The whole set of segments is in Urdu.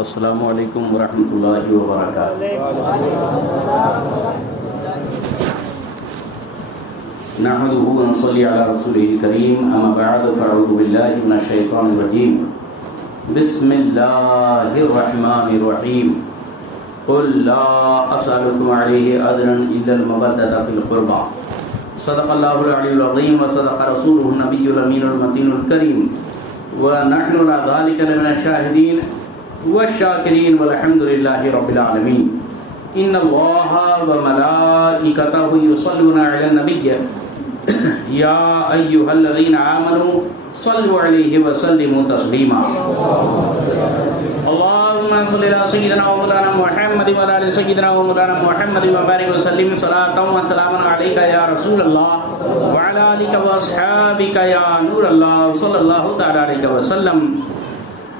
السلام علیکم ورحمۃ اللہ وبرکاتہ۔ نحمده ونصلي على رسوله الكريم، اما بعد فاعوذ بالله من الشيطان الرجيم، بسم الله الرحمن الرحيم، قل لا اسألكم عليه اجرا الا المودة في القربى، صدق الله العلي العظيم وصدق رسوله النبي الامين المتين الكريم، ونحن على ذلك لمن الشاهدين والشاکرین والحمد للہ رب العالمین۔ ان اللہ وملائکتہ یصلون علی النبی یا ایہا الذین آمنوا صلوا علیہ وسلموا تسلیما۔ اللہم صلی علی سیدنا و مولانا محمد و علی سیدنا و مولانا محمد وبارک وسلم صلاۃ و سلاما علیک یا رسول اللہ وعلی آلک و اصحابک یا نور اللہ صلی اللہ تعالی علیہ وسلم۔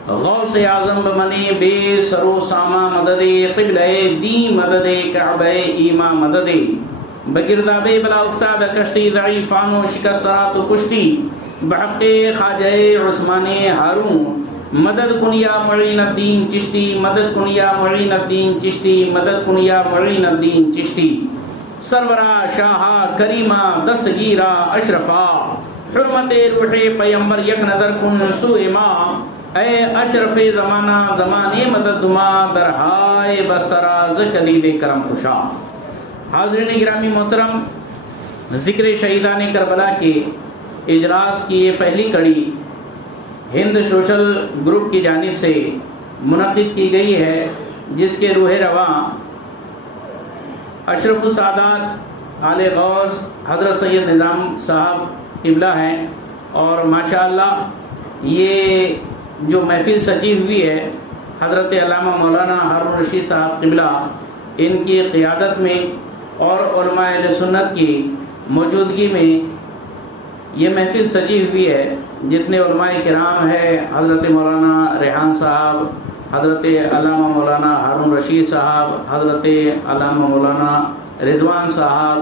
غوث اعظم بمنی بے سرو ساما مدد قبلہ دین مدد کعبہ ایما مدد بگرداب بلا افتاد کشتی ضعیفان و شکسترات و کشتی بحق خواجہ عثمان ہارون مدد کن یا معین الدین چشتی، مدد کن یا معین الدین چشتی، مدد کن یا معین الدین چشتی۔ سرورا شاہا کریمہ دستگیرہ اشرفا حرمت روح پیمبر یک نظر کن سوء ما، اے اشرف زمانہ زمانے مدد دما درہائے بستراز کلید کرم خوشا۔ حاضرین گرامی محترم، ذکر شہیدان کربلا کے اجلاس کی یہ پہلی کڑی ہند سوشل گروپ کی جانب سے منعقد کی گئی ہے، جس کے روح رواں اشرف السادات آل غوث حضرت سید نظام صاحب قبلہ ہیں، اور ماشاءاللہ یہ جو محفل سجی ہوئی ہے حضرت علامہ مولانا ہارون رشید صاحب قبلہ ان کی قیادت میں اور علماء اہل سنت کی موجودگی میں یہ محفل سجی ہوئی ہے۔ جتنے علماء کرام ہیں، حضرت مولانا ریحان صاحب، حضرت علامہ مولانا ہارون رشید صاحب، حضرت علامہ مولانا رضوان صاحب،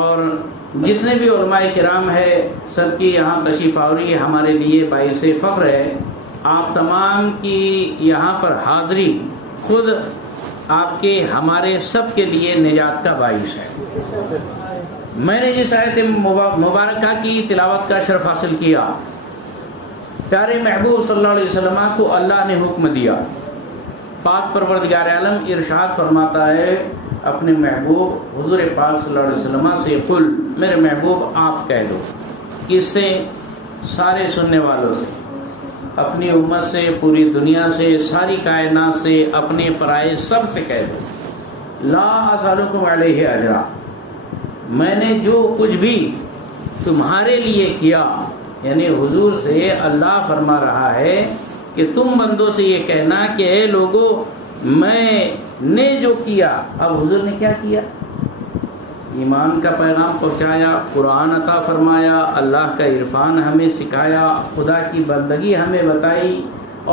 اور جتنے بھی علماء کرام ہے، سب کی یہاں تشریف آوری ہمارے لیے باعث فخر ہے۔ آپ تمام کی یہاں پر حاضری خود آپ کے ہمارے سب کے لیے نجات کا باعث ہے۔ میں نے جس آیت مبارکہ کی تلاوت کا شرف حاصل کیا، پیارے محبوب صلی اللہ علیہ وسلم کو اللہ نے حکم دیا۔ پاک پروردگار عالم ارشاد فرماتا ہے اپنے محبوب حضور پاک صلی اللہ علیہ وسلم سے، قل، میرے محبوب آپ کہہ دو، کس سے؟ سارے سننے والوں سے، اپنی امت سے، پوری دنیا سے، ساری کائنات سے، اپنے پرائے سب سے کہہ دو، لا اسألکم علیہ اجرا، میں نے جو کچھ بھی تمہارے لیے کیا، یعنی حضور سے اللہ فرما رہا ہے کہ تم بندوں سے یہ کہنا کہ اے لوگو، میں نے جو کیا، اب حضور نے کیا کیا؟ ایمان کا پیغام پہنچایا، قرآن عطا فرمایا، اللہ کا عرفان ہمیں سکھایا، خدا کی بندگی ہمیں بتائی،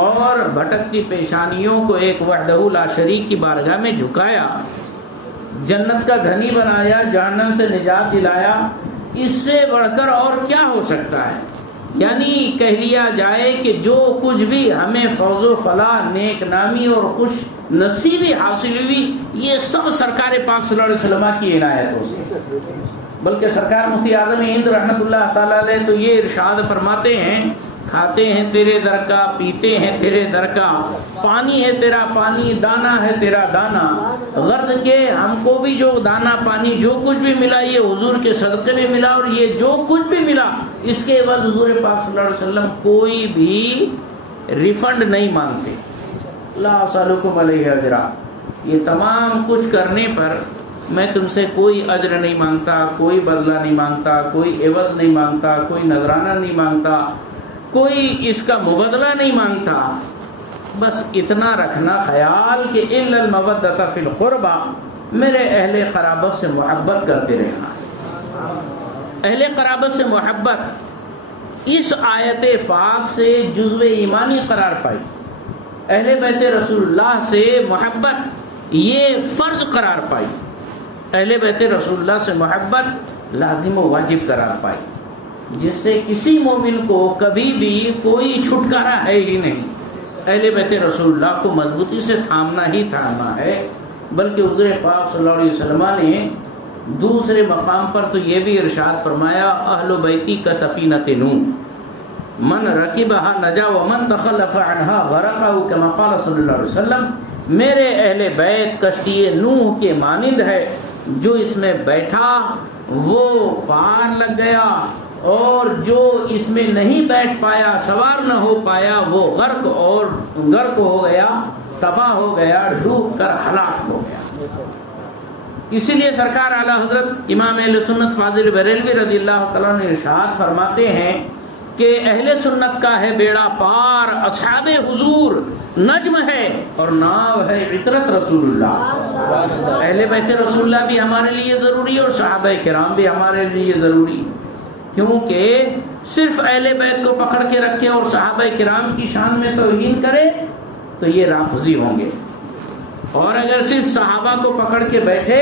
اور بھٹکتی پیشانیوں کو ایک وحدہ لا شریک کی بارگاہ میں جھکایا، جنت کا دھنی بنایا، جہنم سے نجات دلایا۔ اس سے بڑھ کر اور کیا ہو سکتا ہے؟ یعنی کہہ لیا جائے کہ جو کچھ بھی ہمیں فوز و فلاح، نیک نامی اور خوش نصیبی حاصل ہوئی، یہ سب سرکار پاک صلی اللہ علیہ وسلم کی عنایتوں سے۔ بلکہ سرکار مفتی اعظم ہند رحمۃ اللہ تعالیٰ علیہ تو یہ ارشاد فرماتے ہیں، کھاتے ہیں تیرے در کا، پیتے ہیں تیرے در کا، پانی ہے تیرا پانی، دانا ہے تیرا دانا، غرض کہ ہم کو بھی جو دانا پانی جو کچھ بھی ملا یہ حضور کے صدقے میں ملا، اور یہ جو کچھ بھی ملا اس کے بعد حضور پاک صلی اللہ علیہ وسلم کوئی بھی ریفنڈ نہیں مانگتے۔ لا اسألکم علیہ اجرا، یہ تمام کچھ کرنے پر میں تم سے کوئی اجر نہیں مانگتا، کوئی بدلہ نہیں مانگتا، کوئی عوض نہیں مانگتا، کوئی نذرانہ نہیں مانگتا، کوئی اس کا مبادلہ نہیں مانگتا۔ بس اتنا رکھنا خیال کہ الا المودۃ فی القربى، میرے اہل قرابت سے محبت کرتے رہنا۔ اہل قرابت سے محبت اس آیت پاک سے جزو ایمانی قرار پائی، اہل بیت رسول اللہ سے محبت یہ فرض قرار پائی، اہل بیت رسول اللہ سے محبت لازم و واجب قرار پائی، جس سے کسی مومن کو کبھی بھی کوئی چھٹکارا ہے ہی نہیں۔ اہل بیت رسول اللہ کو مضبوطی سے تھامنا ہی تھامنا ہے، بلکہ حضور پاک صلی اللہ علیہ وسلم نے دوسرے مقام پر تو یہ بھی ارشاد فرمایا اہل بیتی کا سفینۃ نوح من رکبہا نجا ومن تخلف عنہا غرقہ کما قال صلی اللہ علیہ وسلم، میرے اہل بیت کشتی نوح کے مانند ہے، جو اس میں بیٹھا وہ پار لگ گیا، اور جو اس میں نہیں بیٹھ پایا، سوار نہ ہو پایا، وہ غرق ہو گیا، تباہ ہو گیا، ڈوب کر ہلاک ہو گیا۔ اسی لیے سرکار اعلیٰ حضرت امام اہل سنت فاضل بریلوی رضی اللہ تعالیٰ نے ارشاد فرماتے ہیں کہ اہل سنت کا ہے بیڑا پار، اصحاب حضور نجم ہے اور ناو ہے عطرت رسول اللہ۔ اہل بیت رسول اللہ بھی ہمارے لیے ضروری ہے اور صحابہ کرام بھی ہمارے لیے ضروری، کیونکہ صرف اہل بیت کو پکڑ کے رکھے اور صحابہ کرام کی شان میں توہین کرے تو یہ رافضی ہوں گے، اور اگر صرف صحابہ کو پکڑ کے بیٹھے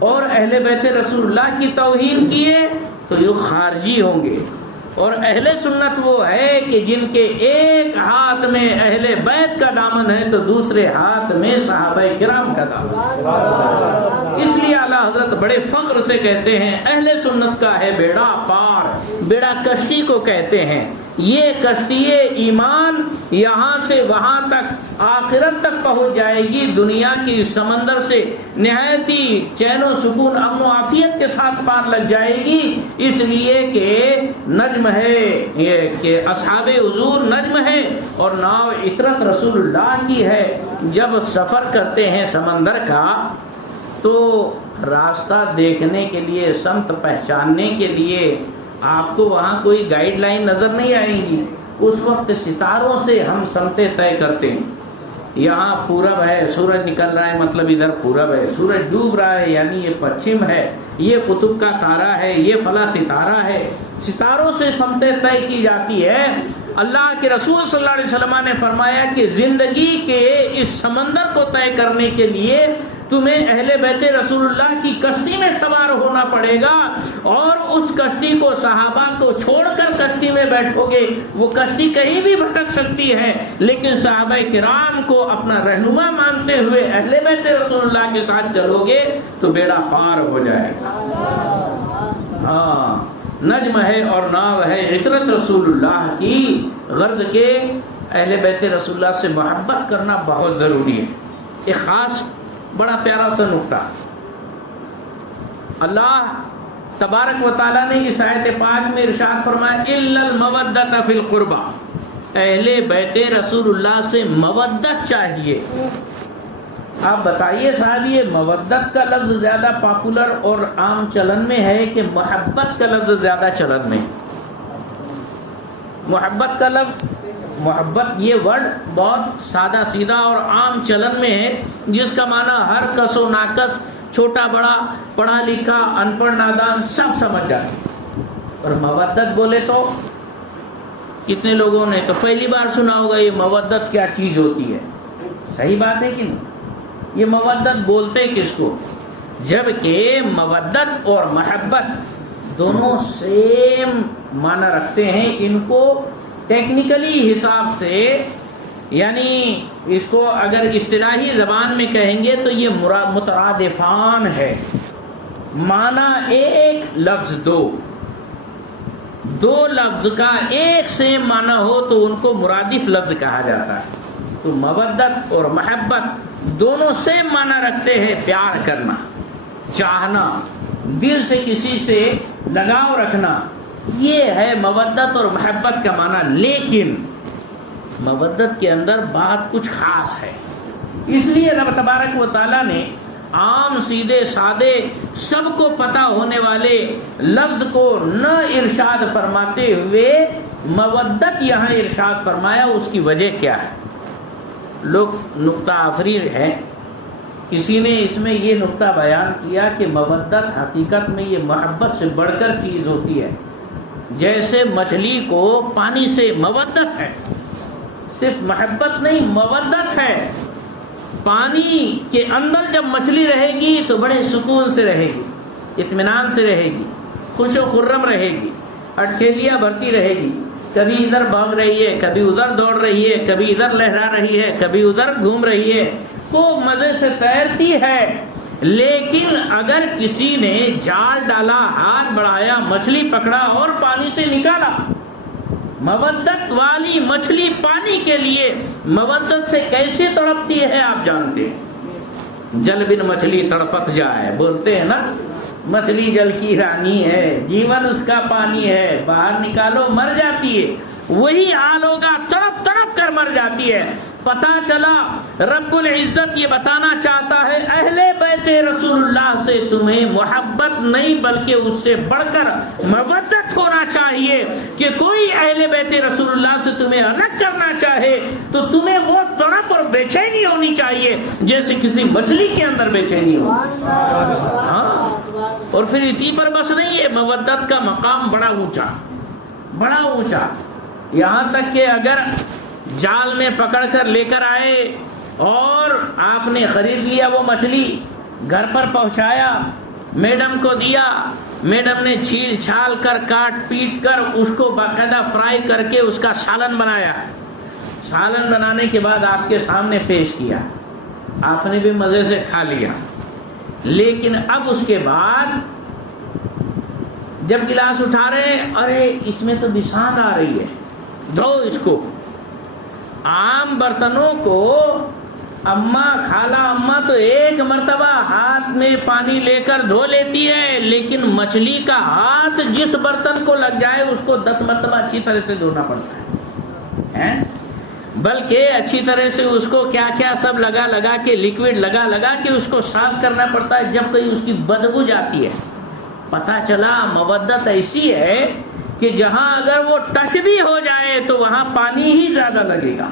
اور اہل بیت رسول اللہ کی توہین کیے تو یہ خارجی ہوں گے۔ اور اہل سنت وہ ہے کہ جن کے ایک ہاتھ میں اہل بیت کا دامن ہے تو دوسرے ہاتھ میں صحابہ کرام کا دامن۔ اس لیے اعلیٰ حضرت بڑے فخر سے کہتے ہیں اہل سنت کا ہے بیڑا پار، بیڑا کشتی کو کہتے ہیں، یہ کشتی ایمان یہاں سے وہاں تک آخرت تک پہنچ جائے گی، دنیا کی اس سمندر سے نہایت ہی چین و سکون امن و عافیت کے ساتھ پار لگ جائے گی، اس لیے کہ نجم ہے، یہ کہ اصحاب حضور نجم ہے اور ناو عطرت رسول اللہ کی ہے۔ جب سفر کرتے ہیں سمندر کا تو راستہ دیکھنے کے لیے، سمت پہچاننے کے لیے آپ کو وہاں کوئی گائیڈ لائن نظر نہیں آئے گی، اس وقت ستاروں سے ہم سمتیں طے کرتے ہیں۔ یہاں پورب ہے، سورج نکل رہا ہے مطلب ادھر پورب ہے، سورج ڈوب رہا ہے یعنی یہ پچھم ہے، یہ قطب کا تارا ہے، یہ فلاں ستارہ ہے، ستاروں سے سمتیں طے کی جاتی ہے۔ اللہ کے رسول صلی اللہ علیہ وسلم نے فرمایا کہ زندگی کے اس سمندر کو طے کرنے کے لیے تمہیں اہل بیت رسول اللہ کی کشتی میں سوار ہونا پڑے گا، اور اس کشتی کو صحابہ کو چھوڑ کر کشتی میں بیٹھو گے، وہ کشتی کہیں بھی بھٹک سکتی ہے، لیکن صحابہ کرام کو اپنا رہنما مانتے ہوئے اہل بیت رسول اللہ کے ساتھ چلو گے تو بیڑا پار ہو جائے گا۔ ہاں، نجم ہے اور ناو ہے عطرت رسول اللہ کی، غرض کے اہل بیت رسول اللہ سے محبت کرنا بہت ضروری ہے۔ ایک خاص بڑا پیارا سا نکتہ، اللہ تبارک و تعالیٰ نے اس آیت پاک میں ارشاد فرمایا الا المودۃ فی القربى، اہل بیت رسول اللہ سے مودت چاہیے۔ آپ بتائیے صاحب، یہ مودت کا لفظ زیادہ پاپولر اور عام چلن میں ہے کہ محبت کا لفظ زیادہ چلن میں؟ محبت کا لفظ، محبت یہ ورڈ بہت سادہ سیدھا اور عام چلن میں ہے، جس کا معنی ہر کس و ناکس، چھوٹا بڑا، پڑھا لکھا، ان پڑھ نادان سب سمجھ جاتے۔ اور مودت بولے تو کتنے لوگوں نے تو پہلی بار سنا ہوگا یہ مودت کیا چیز ہوتی ہے۔ صحیح بات ہے کہ نہیں؟ یہ مودت بولتے کس کو؟ جبکہ مودت اور محبت دونوں سیم معنی رکھتے ہیں۔ ان کو ٹیکنیکلی حساب سے، یعنی اس کو اگر اصطلاحی زبان میں کہیں گے تو یہ مترادفان ہے، معنی ایک لفظ دو لفظ کا ایک سیم معنی ہو تو ان کو مرادف لفظ کہا جاتا ہے۔ تو مودت اور محبت دونوں سیم معنی رکھتے ہیں، پیار کرنا، چاہنا، دل سے کسی سے لگاؤ رکھنا، یہ ہے مودت اور محبت کا معنی۔ لیکن مودت کے اندر بات کچھ خاص ہے، اس لیے رب تبارک و تعالیٰ نے عام سیدھے سادے سب کو پتہ ہونے والے لفظ کو نہ ارشاد فرماتے ہوئے مودت یہاں ارشاد فرمایا۔ اس کی وجہ کیا ہے؟ لوگ نقطہ آفرین ہے، کسی نے اس میں یہ نقطہ بیان کیا کہ مودت حقیقت میں یہ محبت سے بڑھ کر چیز ہوتی ہے۔ جیسے مچھلی کو پانی سے مودت ہے، صرف محبت نہیں مودت ہے۔ پانی کے اندر جب مچھلی رہے گی تو بڑے سکون سے رہے گی، اطمینان سے رہے گی، خوش و خرم رہے گی، اٹکھیلیاں بھرتی رہے گی، کبھی ادھر بھاگ رہی ہے، کبھی ادھر دوڑ رہی ہے، کبھی ادھر لہرا رہی ہے، کبھی ادھر گھوم رہی ہے، وہ مزے سے تیرتی ہے۔ لیکن اگر کسی نے جال ڈالا، ہاتھ بڑھایا، مچھلی پکڑا اور پانی سے نکالا، مودت والی مچھلی پانی کے لیے مودت سے کیسے تڑپتی ہے آپ جانتے ہیں؟ جل بن مچھلی تڑپت جائے، بولتے ہیں نا، مچھلی جل کی رانی ہے، جیون اس کا پانی ہے، باہر نکالو مر جاتی ہے۔ وہی حال ہوگا، تڑپ تڑپ کر مر جاتی ہے۔ پتا چلا رب العزت یہ بتانا چاہتا ہے اہل بیت رسول اللہ سے تمہیں محبت نہیں بلکہ اس سے بڑھ کر مودت ہونا چاہیے، کہ کوئی اہل بیت رسول اللہ سے تمہیں الگ کرنا چاہے تو تمہیں وہ تڑپ اور بے چینی ہونی چاہیے جیسے کسی مچھلی کے اندر بے چینی ہو۔ ہاں، اور پھر اسی پر بس نہیں ہے، مودت کا مقام بڑا اونچا، بڑا اونچا، یہاں تک کہ اگر جال میں پکڑ کر لے کر آئے اور آپ نے خرید لیا وہ مچھلی، گھر پر پہنچایا، میڈم کو دیا، میڈم نے چھیل چھال کر کاٹ پیٹ کر اس کو باقاعدہ فرائی کر کے اس کا سالن بنایا، سالن بنانے کے بعد آپ کے سامنے پیش کیا، آپ نے بھی مزے سے کھا لیا، لیکن اب اس کے بعد جب گلاس اٹھا رہے، ارے اس میں تو بساند آ رہی ہے، دھو اس کو۔ عام برتنوں کو اماں، خالہ اماں تو ایک مرتبہ ہاتھ میں پانی لے کر دھو لیتی ہے، لیکن مچھلی کا ہاتھ جس برتن کو لگ جائے اس کو 10 مرتبہ اچھی طرح سے دھونا پڑتا ہے، بلکہ اچھی طرح سے اس کو کیا کیا سب لگا کے، لکوڈ لگا کے اس کو صاف کرنا پڑتا ہے جب کہیں اس کی بدبو جاتی ہے۔ پتہ چلا مودت ایسی ہے کہ جہاں اگر وہ ٹچ بھی ہو جائے تو وہاں پانی ہی زیادہ لگے گا۔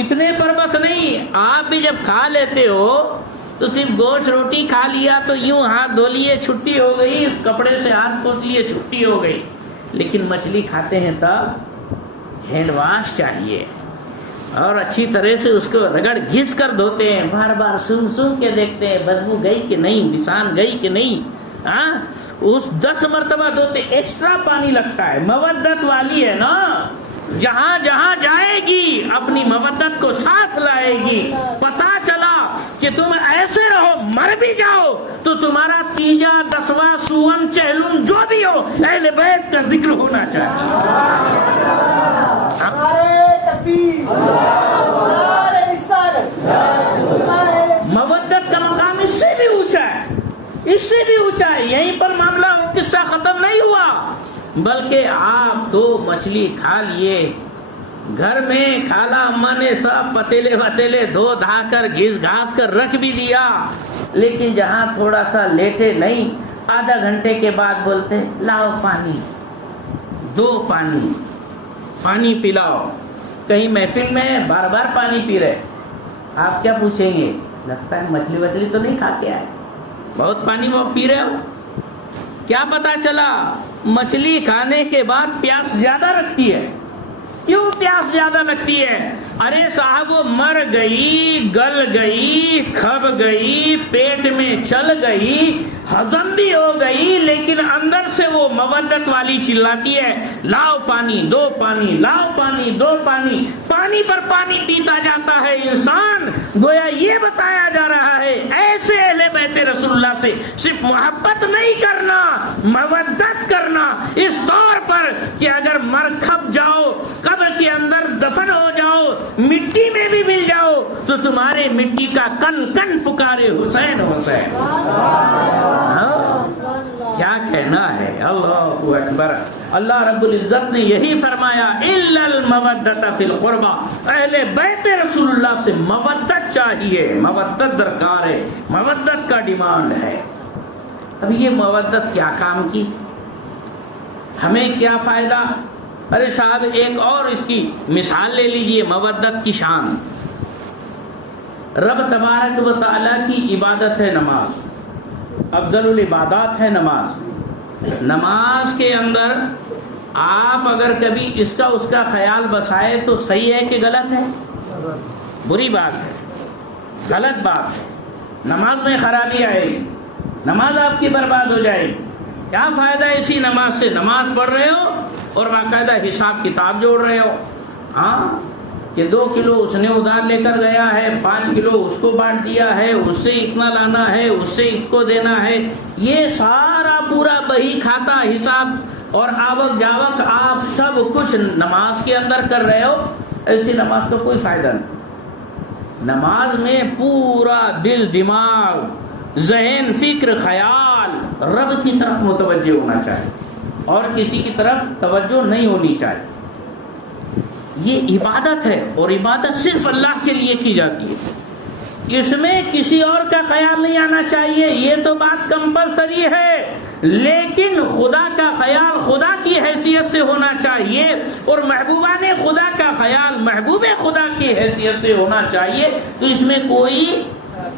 اتنے پر بس نہیں، آپ بھی جب کھا لیتے ہو تو صرف گوشت روٹی کھا لیا تو یوں ہاتھ دھو لیے چھٹی ہو گئی، کپڑے سے ہاتھ پوچھ لیے چھٹی ہو گئی، لیکن مچھلی کھاتے ہیں تب ہینڈ واش چاہیے اور اچھی طرح سے اس کو رگڑ گھس کر دھوتے ہیں، بار بار سن کے دیکھتے ہیں بدبو گئی کہ نہیں، نشان گئی کہ نہیں، ہاں اس 10 مرتبہ دھوتے، ایکسٹرا پانی لگتا ہے۔ مودت والی ہے نا، جہاں جہاں جائے گی اپنی مودت کو ساتھ لائے گی۔ پتا چلا کہ تم ایسے رہو، مر بھی جاؤ تو تمہارا تیجا، 10واں، 100واں، چہلم جو بھی ہو اہل بیت کا ذکر ہونا چاہیے۔ مودت کا مقام اس سے بھی اونچا ہے، اس سے بھی اونچا ہے۔ یہیں پر معاملہ اور قصہ ختم نہیں ہوا، بلکہ آپ تو مچھلی کھا لیے، گھر میں خالہ اماں نے سب پتیلے وتیلے دھو دھا کر گھس گھاس کر رکھ بھی دیا، لیکن جہاں تھوڑا سا لیٹے نہیں، آدھا گھنٹے کے بعد بولتے لاؤ پانی، دو پانی پلاؤ۔ کہیں محفل میں بار بار پانی پی رہے، آپ کیا پوچھیں گے؟ لگتا ہے مچھلی وچھلی تو نہیں کھا کے آئے، بہت پانی وہ پی رہے ہو۔ کیا پتا چلا مچھلی کھانے کے بعد پیاس زیادہ لگتی ہے۔ کیوں پیاس زیادہ لگتی ہے؟ ارے صاحب وہ مر گئی، گل گئی، کھب گئی، پیٹ میں چل گئی، ہضم بھی ہو گئی، لیکن اندر سے وہ مودت والی چلاتی ہے لاؤ پانی، دو پانی، لاؤ پانی، دو پانی۔ پانی پر پانی پیتا جاتا ہے انسان۔ گویا یہ بتایا جا رہا ہے ایسے اہل بیت رسول اللہ سے صرف محبت نہیں کرنا، مودت کرنا، اس طور پر کہ اگر مر کھپ جاؤ، قبر کے اندر دفن ہو جاؤ، مٹی میں بھی مل جاؤ تو تمہارے مٹی کا کن کن پکارے حسین حسین۔ کیا کہنا ہے، اللہ اکبر۔ اللہ رب العزت نے یہی فرمایا الا المودۃ فی القربى، اہل بیت رسول اللہ سے مودت چاہیے، مودت درکار ہے، مودت کا ڈیمانڈ ہے۔ اب یہ مودت کیا کام کی، ہمیں کیا فائدہ؟ ارے صاحب ایک اور اس کی مثال لے لیجئے مودت کی شان۔ رب تبارک و تعالیٰ کی عبادت ہے نماز، افضل العبادات ہے نماز۔ نماز کے اندر آپ اگر کبھی اس کا خیال بسائے تو صحیح ہے کہ غلط ہے؟ بری بات ہے، غلط بات ہے۔ نماز میں خرابی آئے گی، نماز آپ کی برباد ہو جائے گی۔ کیا فائدہ اسی نماز سے؟ نماز پڑھ رہے ہو اور باقاعدہ حساب کتاب جوڑ رہے ہو. ہاں کہ 2 کلو اس نے ادھار لے کر گیا ہے، 5 کلو اس کو بانٹ دیا ہے، اس سے اتنا لانا ہے، اس سے اس کو دینا ہے. یہ سارا پورا بہی کھاتا حساب اور آوک جاوک آپ سب کچھ نماز کے اندر کر رہے ہو. ایسی نماز کا کوئی فائدہ نہیں. نماز میں پورا دل، دماغ، ذہن، فکر، خیال رب کی طرف متوجہ ہونا چاہیے اور کسی کی طرف توجہ نہیں ہونی چاہیے. یہ عبادت ہے اور عبادت صرف اللہ کے لیے کی جاتی ہے. اس میں کسی اور کا خیال نہیں آنا چاہیے، یہ تو بات کمپلسری ہے، لیکن خدا کا خیال خدا کی حیثیت سے ہونا چاہیے اور محبوبان خدا کا خیال محبوب خدا کی حیثیت سے ہونا چاہیے. تو اس میں کوئی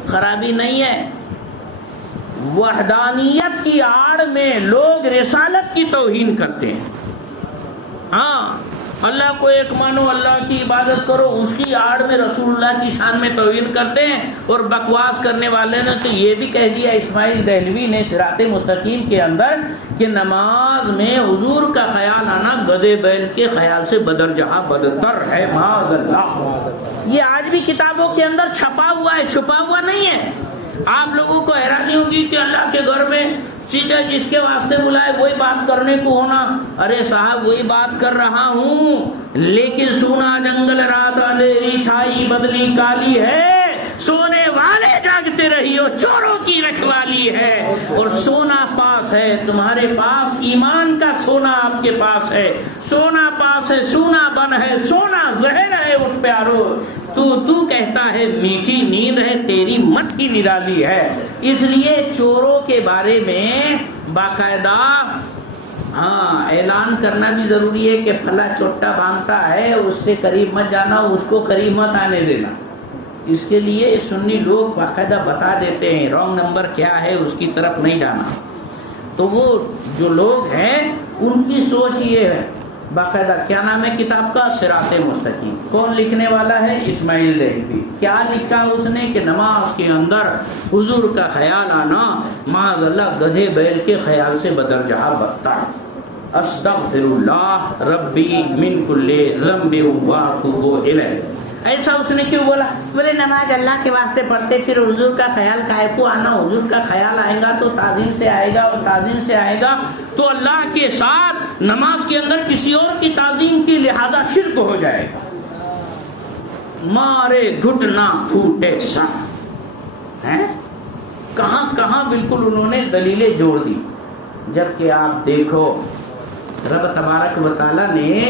خرابی نہیں ہے. وحدانیت کی آڑ میں لوگ رسالت کی توہین کرتے ہیں. ہاں اللہ کو ایک مانو، اللہ کی عبادت کرو، اس کی آڑ میں رسول اللہ کی شان میں توہین کرتے ہیں. اور بکواس کرنے والے نے تو یہ بھی کہہ دیا اسماعیل دہلوی نے صراط مستقیم کے اندر کہ نماز میں حضور کا خیال آنا گدھے بیل کے خیال سے بدرجہ بدتر ہے. معاذ اللہ. یہ آج بھی کتابوں کے اندر چھپا ہوا ہے، چھپا ہوا نہیں ہے. آپ لوگوں کو حیرانی ہوگی کہ اللہ کے گھر میں سیدھا جس کے واسطے بلائے وہی بات کرنے کو ہونا. ارے صاحب وہی بات کر رہا ہوں، لیکن سونا جنگل رات اندھیری چھائی بدلی کالی ہے، سونے والے جاگتے رہیو چوروں کی رکھوالی ہے. اور سونا پاس ہے تمہارے پاس، ایمان کا سونا آپ کے پاس ہے، سونا پاس ہے، سونا بن ہے، سونا زہر ہے ان پیارو. تو کہتا ہے میٹھی نیند ہے، تیری مت ہی نرالی ہے. اس لیے چوروں کے بارے میں باقاعدہ اعلان کرنا بھی ضروری ہے کہ پھلا چوٹا باندھتا ہے، اس سے قریب مت جانا، اس کو قریب مت آنے دینا. اس کے لیے سنی لوگ باقاعدہ بتا دیتے ہیں رانگ نمبر کیا ہے، اس کی طرف نہیں جانا. تو وہ جو لوگ ہیں ان کی سوچ یہ ہے. باقاعدہ کیا نام ہے کتاب کا؟ صراط مستقیم. کون لکھنے والا ہے؟ اسماعیل دہلوی. کیا لکھا اس نے کہ نماز کے اندر حضور کا خیال آنا معاذ اللہ گدھے بیل کے خیال سے بدرجہ بدتر. استغفر اللہ ربی من کل ذنب واتوب الیہ. ایسا اس نے کیوں بولا؟ بولے نماز اللہ کے واسطے پڑھتے، پھر حضور کا خیال کائے کو آنا؟ حضور کا خیال آئے گا تو تعظیم سے آئے گا، اور تعظیم سے آئے گا تو اللہ کے ساتھ نماز کے اندر کسی اور کی تعظیم کی لہذا شرک ہو جائے گا. مارے گھٹنا پھوٹے سن. کہاں کہاں بالکل انہوں نے دلیلیں جوڑ دی. جبکہ آپ دیکھو رب تبارک و تعالیٰ نے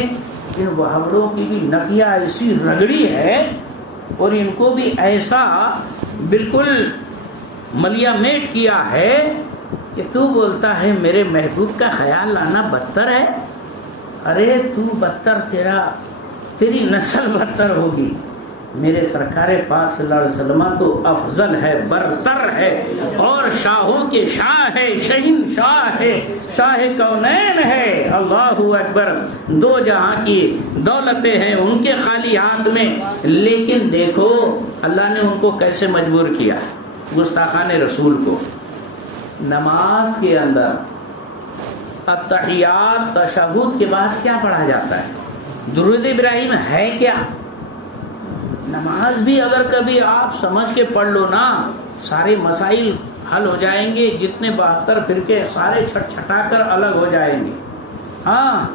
ان وہابڑوں کی بھی نقیہ ایسی رگڑی ہے اور ان کو بھی ایسا بالکل ملیا میٹ کیا ہے کہ تو بولتا ہے میرے محبوب کا خیال لانا بدتر ہے. ارے تو بدتر، تیری نسل بدتر ہوگی. میرے سرکار پاک صلی اللہ علیہ وسلم تو افضل ہے، برتر ہے، اور شاہوں کے شاہ ہے، شہین شاہ ہے، شاہ کونین ہے. اللہ اکبر. 2 جہاں کی دولتیں ہیں ان کے خالی ہاتھ میں. لیکن دیکھو اللہ نے ان کو کیسے مجبور کیا، گستاخان رسول کو. نماز کے اندر التحیات تشہد کے بعد کیا پڑھا جاتا ہے؟ درود ابراہیم ہے کیا؟ نماز بھی اگر کبھی آپ سمجھ کے پڑھ لو نا، سارے مسائل حل ہو جائیں گے. جتنے 72 فرقے سارے چھٹ چھٹا کر الگ ہو جائیں گے. ہاں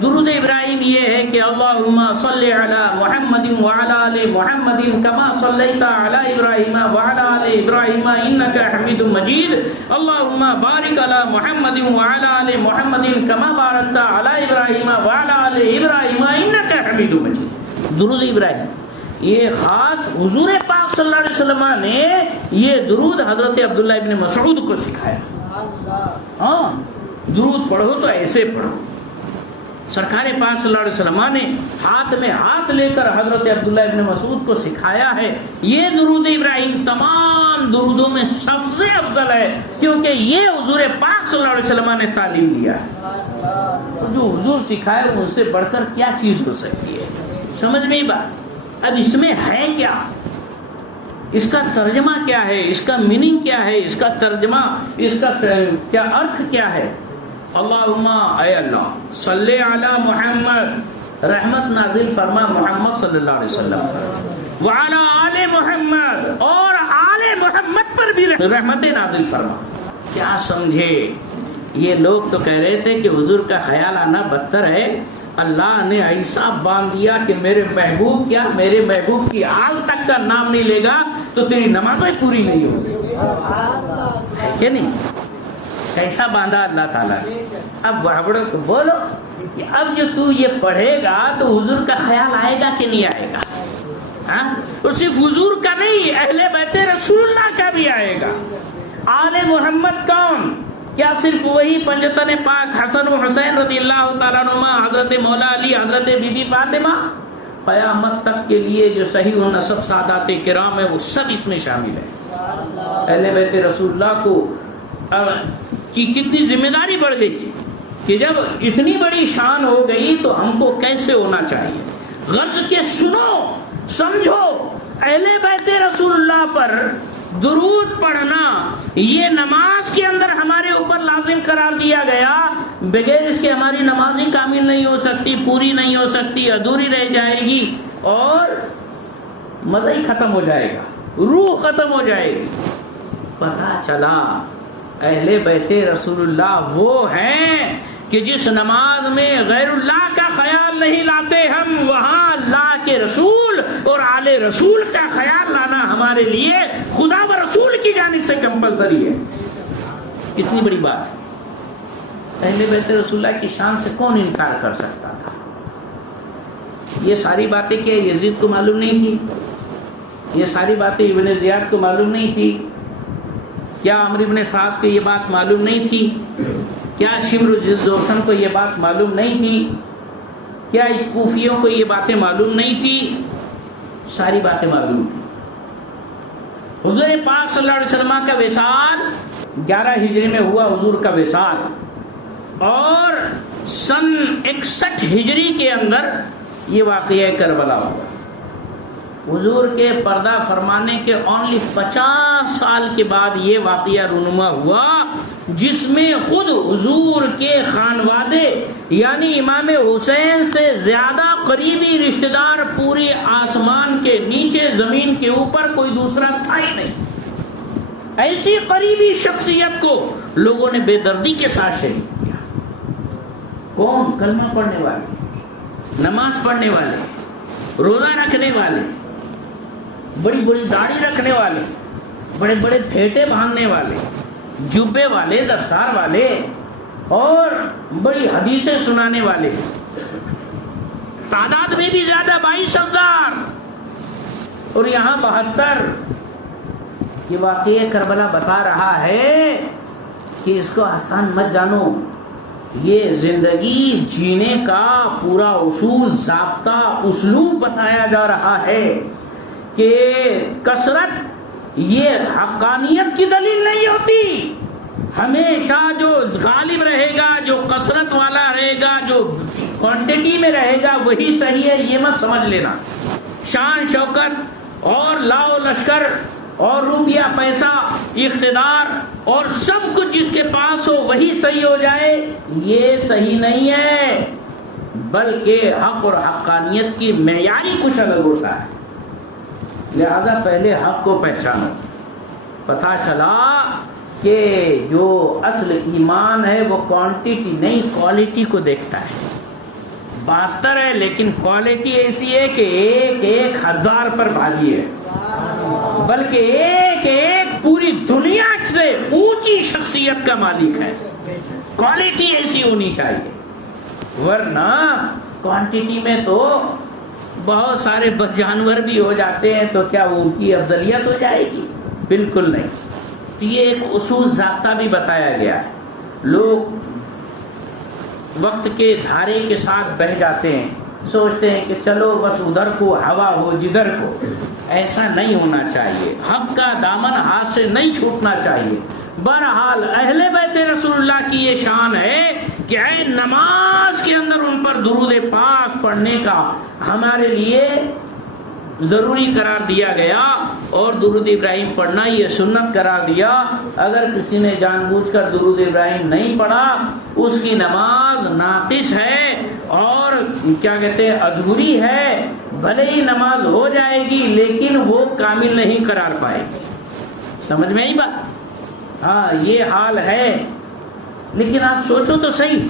درود ابراہیم یہ ہے کہ اللہم صلی علی محمد وعلی آل محمد کما صلیت علی ابراہیم وعلی آل ابراہیم انک حمید مجید. اللہم بارک علی محمد وعلی آل محمد کما بارکت علی ابراہیم وعلی آل ابراہیم انک حمید مجید. درود ابراہیم یہ خاص حضور پاک صلی اللہ علیہ وسلم نے یہ درود حضرت عبداللہ ابن مسعود کو سکھایا. ہاں درود پڑھو تو ایسے پڑھو. سرکار پاک صلی اللہ علیہ وسلم نے ہاتھ میں ہاتھ لے کر حضرت عبداللہ ابن مسعود کو سکھایا ہے. یہ درود ابراہیم تمام درودوں میں سب سے افضل ہے، کیونکہ یہ حضور پاک صلی اللہ علیہ وسلم نے تعلیم دیا ہے. جو حضور سکھائے ان سے بڑھ کر کیا چیز ہو سکتی ہے؟ سمجھ میں بات. اب اس میں ہے کیا، اس کا ترجمہ کیا ہے، اس کا میننگ کیا ہے، اس کا ترجمہ، اس کا کیا ارتھ کیا ہے؟ اللہم اے اللہ صلی علی محمد، رحمت نازل فرما محمد صلی اللہ علیہ وسلم، وعلی آل محمد، اور آل محمد پر بھی رحمت نازل فرما۔ کیا سمجھے؟ یہ لوگ تو کہہ رہے تھے کہ حضور کا خیال آنا بدتر ہے، اللہ نے ایسا باندھ دیا کہ میرے محبوب کیا، میرے محبوب کی آل تک کا نام نہیں لے گا تو تیری نمازیں پوری نہیں ہوگی، ہے کہ نہیں؟ کیسا باندھا اللہ تعالیٰ نے۔ اب بڑوں کو بولو کہ اب جو تو یہ پڑھے گا تو حضور کا خیال آئے گا کہ نہیں آئے گا؟ ہاں، اور صرف حضور کا نہیں، اہل بیت رسول اللہ کا بھی آئے گا۔ آل محمد کون؟ کیا صرف وہی پنجتن پاک حسن و حسین رضی اللہ تعالیٰ عنہما، حضرت مولا علی، حضرت بی بی فاطمہ؟ قیامت تک کے لیے جو صحیح و نسب سادات کرام ہے وہ سب اس میں شامل ہے۔ اہل بیت رسول اللہ کو کی کتنی ذمہ داری بڑھ گئی کہ جب اتنی بڑی شان ہو گئی تو ہم کو کیسے ہونا چاہیے۔ غرض کے سنو سمجھو، اہل بیت رسول اللہ پر درود پڑھنا یہ نماز کے اندر ہمارے اوپر لازم قرار دیا گیا، بغیر اس کے ہماری نماز ہی کامل نہیں ہو سکتی، پوری نہیں ہو سکتی، ادھوری رہ جائے گی اور مزہ ہی ختم ہو جائے گا، روح ختم ہو جائے گی۔ پتہ چلا اہل بیت رسول اللہ وہ ہیں کہ جس نماز میں غیر اللہ کا خیال نہیں لاتے ہم، وہاں اللہ کے رسول اور آل رسول کا خیال لانا ہمارے لیے خدا و رسول کی جانب سے کمپلسری ہے۔ کتنی بڑی بات، اہل بیت رسول اللہ کی شان سے کون انکار کر سکتا تھا؟ یہ ساری باتیں کیا یزید کو معلوم نہیں تھی؟ یہ ساری باتیں ابن زیاد کو معلوم نہیں تھی؟ کیا عمرو بن سعد کو یہ بات معلوم نہیں تھی؟ کیا شمر جوسن کو یہ بات معلوم نہیں تھی؟ کیا کوفیوں کو یہ باتیں معلوم نہیں تھی؟ ساری باتیں معلوم تھی۔ حضور پاک صلی اللہ علیہ وسلم کا وصال 11 ہجری میں ہوا، حضور کا وصال، اور سن 61 ہجری کے اندر یہ واقعہ کربلا ہوا۔ حضور کے پردہ فرمانے کے اونلی 50 سال کے بعد یہ واقعہ رونما ہوا، جس میں خود حضور کے خانوادے یعنی امام حسین سے زیادہ قریبی رشتہ دار پورے آسمان کے نیچے زمین کے اوپر کوئی دوسرا تھا ہی نہیں۔ ایسی قریبی شخصیت کو لوگوں نے بے دردی کے ساتھ شہید کیا۔ کون؟ کلمہ پڑھنے والے، نماز پڑھنے والے، روزہ رکھنے والے، بڑی بڑی داڑھی رکھنے والے، بڑے بڑے پھیٹے باندھنے والے، جبے والے، دستار والے، اور بڑی حدیثیں سنانے والے، تعداد میں بھی زیادہ 22,000 اور یہاں 72۔ یہ واقعہ کربلا بتا رہا ہے کہ اس کو آسان مت جانو، یہ زندگی جینے کا پورا اصول، ضابطہ، اسلوب بتایا جا رہا ہے کہ کثرت یہ حقانیت کی دلیل نہیں ہوتی۔ ہمیشہ جو غالب رہے گا، جو کثرت والا رہے گا، جو کوانٹٹی میں رہے گا وہی صحیح ہے، یہ مت سمجھ لینا۔ شان شوکت اور لاؤ لشکر اور روپیہ پیسہ، اقتدار اور سب کچھ جس کے پاس ہو وہی صحیح ہو جائے، یہ صحیح نہیں ہے، بلکہ حق اور حقانیت کی معیاری کچھ الگ ہوتا ہے۔ لہذا پہلے حق کو پہچانو۔ پتہ چلا کہ جو اصل ایمان ہے وہ کوانٹٹی نہیں کوالٹی کو دیکھتا ہے۔ 72 ہے لیکن کوالٹی ایسی ہے کہ ایک ایک 1000 پر بھاری ہے، بلکہ ایک ایک پوری دنیا سے اونچی شخصیت کا مالک ہے۔ کوالٹی ایسی ہونی چاہیے، ورنہ کوانٹٹی میں تو بہت سارے جانور بھی ہو جاتے ہیں تو کیا وہ ان کی افضلیت ہو جائے گی؟ بالکل نہیں۔ تو یہ ایک اصول ضابطہ بھی بتایا گیا ہے۔ لوگ وقت کے دھارے کے ساتھ بہہ جاتے ہیں، سوچتے ہیں کہ چلو بس ادھر کو ہوا ہو جدھر کو، ایسا نہیں ہونا چاہیے۔ حق کا دامن ہاتھ سے نہیں چھوٹنا چاہیے۔ بہرحال اہل بیت رسول اللہ کی یہ شان ہے کہ اے نماز کے اندر ان پر درود پاک پڑھنے کا ہمارے لیے ضروری قرار دیا گیا اور درود ابراہیم پڑھنا یہ سنت قرار دیا. اگر کسی نے جان بوجھ کر درود ابراہیم نہیں پڑھا اس کی نماز ناقص ہے اور کیا کہتے ہیں ادھوری ہے. بھلے ہی نماز ہو جائے گی لیکن وہ کامل نہیں قرار پائے گی. سمجھ میں آئی بات؟ ہاں یہ حال ہے. لیکن آپ سوچو تو صحیح،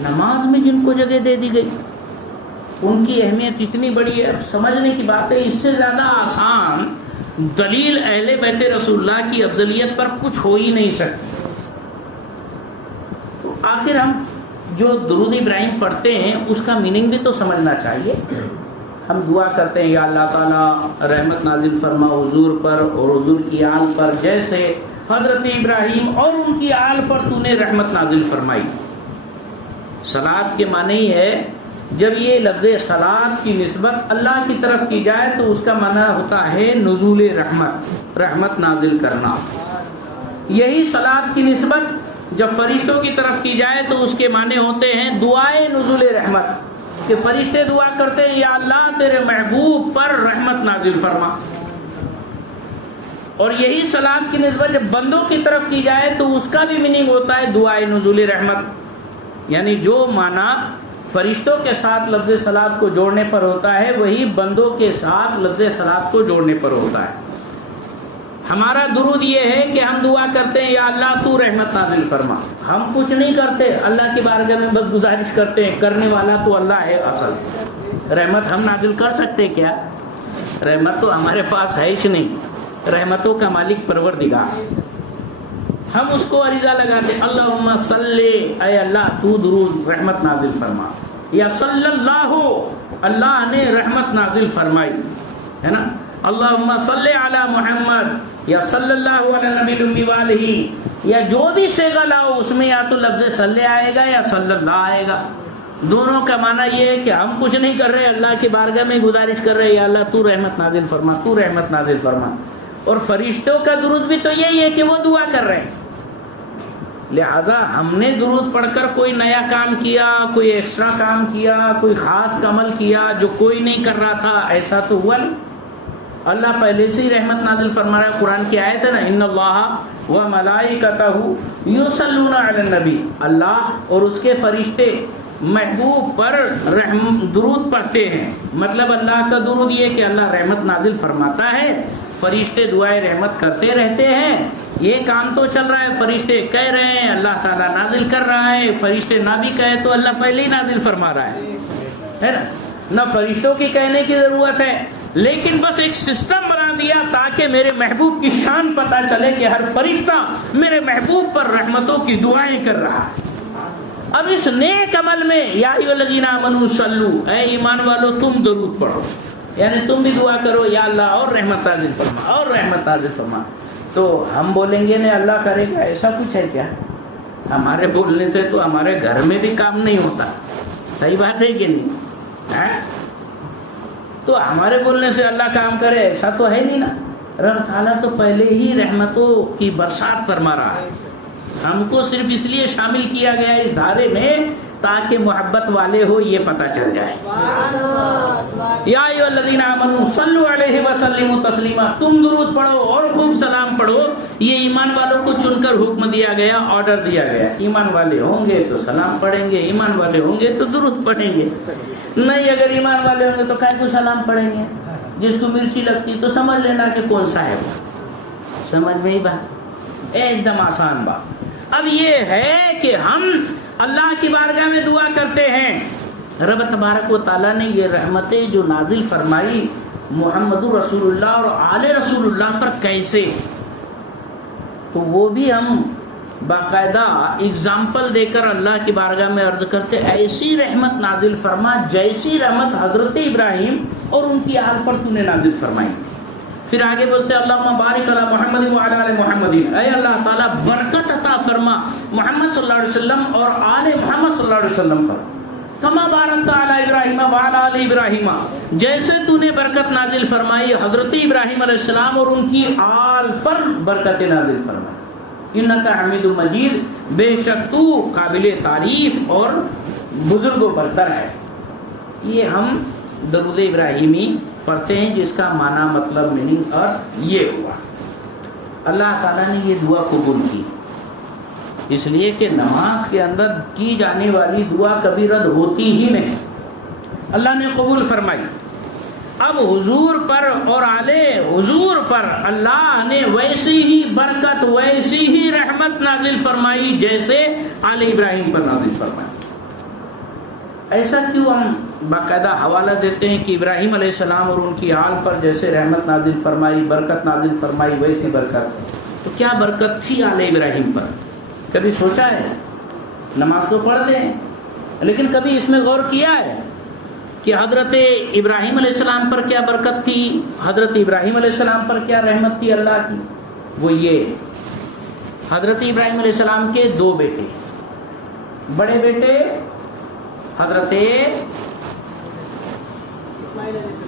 نماز میں جن کو جگہ دے دی گئی ان کی اہمیت اتنی بڑی ہے. سمجھنے کی بات ہے، اس سے زیادہ آسان دلیل اہل بیت رسول اللہ کی افضلیت پر کچھ ہو ہی نہیں سکتی. تو آخر ہم جو درود ابراہیم پڑھتے ہیں اس کا میننگ بھی تو سمجھنا چاہیے. ہم دعا کرتے ہیں یا اللہ تعالیٰ رحمت نازل فرما حضور پر اور حضور کی آل پر، جیسے حضرت ابراہیم اور ان کی آل پر تو نے رحمت نازل فرمائی. صلاۃ کے معنی ہی ہے، جب یہ لفظ صلاۃ کی نسبت اللہ کی طرف کی جائے تو اس کا معنی ہوتا ہے نزول رحمت، رحمت نازل کرنا. یہی صلاۃ کی نسبت جب فرشتوں کی طرف کی جائے تو اس کے معنی ہوتے ہیں دعائے نزول رحمت، کہ فرشتے دعا کرتے ہیں یا اللہ تیرے محبوب پر رحمت نازل فرما. اور یہی صلاۃ کی نسبت جب بندوں کی طرف کی جائے تو اس کا بھی میننگ ہوتا ہے دعائے نزول رحمت. یعنی جو معنی فرشتوں کے ساتھ لفظ صلاۃ کو جوڑنے پر ہوتا ہے وہی بندوں کے ساتھ لفظ صلاۃ کو جوڑنے پر ہوتا ہے. ہمارا درود یہ ہے کہ ہم دعا کرتے ہیں یا اللہ تو رحمت نازل فرما. ہم کچھ نہیں کرتے، اللہ کی بارگاہ میں بس گزارش کرتے ہیں، کرنے والا تو اللہ ہے اصل. رحمت ہم نازل کر سکتے کیا؟ رحمت تو ہمارے پاس ہے ہی نہیں. رحمتوں کا مالک پروردگار. ہم اس کو عریضہ لگاتے اللہم صلی، اے اللہ تو درود رحمت نازل فرما، یا صلی اللہ، اللہ نے رحمت نازل فرمائی، ہے نا. اللہم صلی علی محمد یا صلی اللہ علی نبی الامی والہ، یا جو بھی صیغہ لاؤ اس میں یا تو لفظ صلی آئے گا یا صلی اللہ آئے گا. دونوں کا معنی یہ ہے کہ ہم کچھ نہیں کر رہے، اللہ کی بارگاہ میں گزارش کر رہے یا اللہ تو رحمت نازل فرما، تو رحمت نازل فرما. اور فرشتوں کا درود بھی تو یہی ہے کہ وہ دعا کر رہے ہیں. لہذا ہم نے درود پڑھ کر کوئی نیا کام کیا، کوئی ایکسٹرا کام کیا، کوئی خاص عمل کیا جو کوئی نہیں کر رہا تھا، ایسا تو ہوا نہیں. اللہ پہلے سے ہی رحمت نازل فرما رہا ہے. قرآن کی آیت ہے نا ان اللہ و ملائکتہ یصلون علی النبی، اللہ اور اس کے فرشتے محبوب پر درود پڑھتے ہیں. مطلب اللہ کا درود یہ کہ اللہ رحمت نازل فرماتا ہے، فرشتے دعائے رحمت کرتے رہتے ہیں. یہ کام تو چل رہا ہے، فرشتے کہہ رہے ہیں اللہ تعالیٰ نازل کر رہا ہے. فرشتے نہ بھی کہے تو اللہ پہلے ہی نازل فرما رہا ہے نا. نہ فرشتوں کی کہنے کی ضرورت ہے، لیکن بس ایک سسٹم بنا دیا تاکہ میرے محبوب کی شان پتہ چلے کہ ہر فرشتہ میرے محبوب پر رحمتوں کی دعائیں کر رہا ہے. اب اس نیک عمل میں یا ایھا الذین آمنوا صلو، اے ایمان والو تم درود پڑھو، یعنی تم بھی دعا کرو یا اللہ اور رحمت نازل فرما اور رحمت نازل فرما. تو ہم بولیں گے نہیں اللہ کرے گا، ایسا کچھ ہے کیا؟ ہمارے بولنے سے تو ہمارے گھر میں بھی کام نہیں ہوتا. صحیح بات ہے کہ نہیں؟ تو ہمارے بولنے سے اللہ کام کرے ایسا تو ہے نہیں نا. رب تعالیٰ تو پہلے ہی رحمتوں کی برسات فرما رہا ہے. ہم کو صرف اس لیے شامل کیا گیا اس دھارے میں تاکہ محبت والے ہو یہ پتہ چل جائے. یا ایھا الذین آمنوا صلوا علیہ وسلموا تسلیما، تم درود پڑھو اور خوب سلام پڑھو. یہ ایمان والوں کو چن کر حکم دیا گیا، آرڈر دیا گیا. ایمان والے ہوں گے تو سلام پڑھیں گے، ایمان والے ہوں گے تو درود پڑھیں گے. نہیں اگر ایمان والے ہوں گے تو کہیں کو سلام پڑھیں گے. جس کو مرچی لگتی تو سمجھ لینا کہ کون سا ہے وہ. سمجھ میں ہی بات، ایک دم آسان بات. اب یہ ہے کہ ہم اللہ کی بارگاہ میں دعا کرتے ہیں. رب تبارک و تعالیٰ نے یہ رحمتیں جو نازل فرمائی محمد رسول اللہ اور آل رسول اللہ پر کیسے، تو وہ بھی ہم باقاعدہ اگزامپل دے کر اللہ کی بارگاہ میں عرض کرتے ایسی رحمت نازل فرما جیسی رحمت حضرت ابراہیم اور ان کی آل پر تو نے نازل فرمائی. پھر آگے بولتے اللہم بارک علی محمد وعلی آل محمد، اے اللہ تعالیٰ برکت عطا فرما محمد صلی اللہ علیہ وسلم اور آل محمد صلی اللہ علیہ وسلم پر. کما بارکت علی ابراہیم وعلی آل ابراہیم، جیسے تو نے برکت نازل فرمائی حضرت ابراہیم علیہ السلام اور ان کی آل پر برکت نازل فرمائی. انکا حمید مجید، بے شک تو قابل تعریف اور بزرگ و برتر ہے. یہ ہم درود ابراہیمی پڑھتے ہیں جس کا معنی مطلب میننگ اور یہ ہوا. اللہ تعالیٰ نے یہ دعا قبول کی، اس لیے کہ نماز کے اندر کی جانے والی دعا کبھی رد ہوتی ہی نہیں. اللہ نے قبول فرمائی. اب حضور پر اور آل حضور پر اللہ نے ویسی ہی برکت، ویسی ہی رحمت نازل فرمائی جیسے آل ابراہیم پر نازل فرمائی. ایسا کیوں ہم باقاعدہ حوالہ دیتے ہیں کہ ابراہیم علیہ السلام اور ان کی آل پر جیسے رحمت نازل فرمائی، برکت نازل فرمائی، ویسی برکت. تو کیا برکت تھی آل ابراہیم پر؟ کبھی سوچا ہے؟ نماز تو پڑھتے ہیں لیکن کبھی اس میں غور کیا ہے کہ حضرت ابراہیم علیہ السلام پر کیا برکت تھی، حضرت ابراہیم علیہ السلام پر کیا رحمت تھی اللہ کی؟ وہ یہ، حضرت ابراہیم علیہ السلام کے 2 بیٹے، بڑے بیٹے حضرت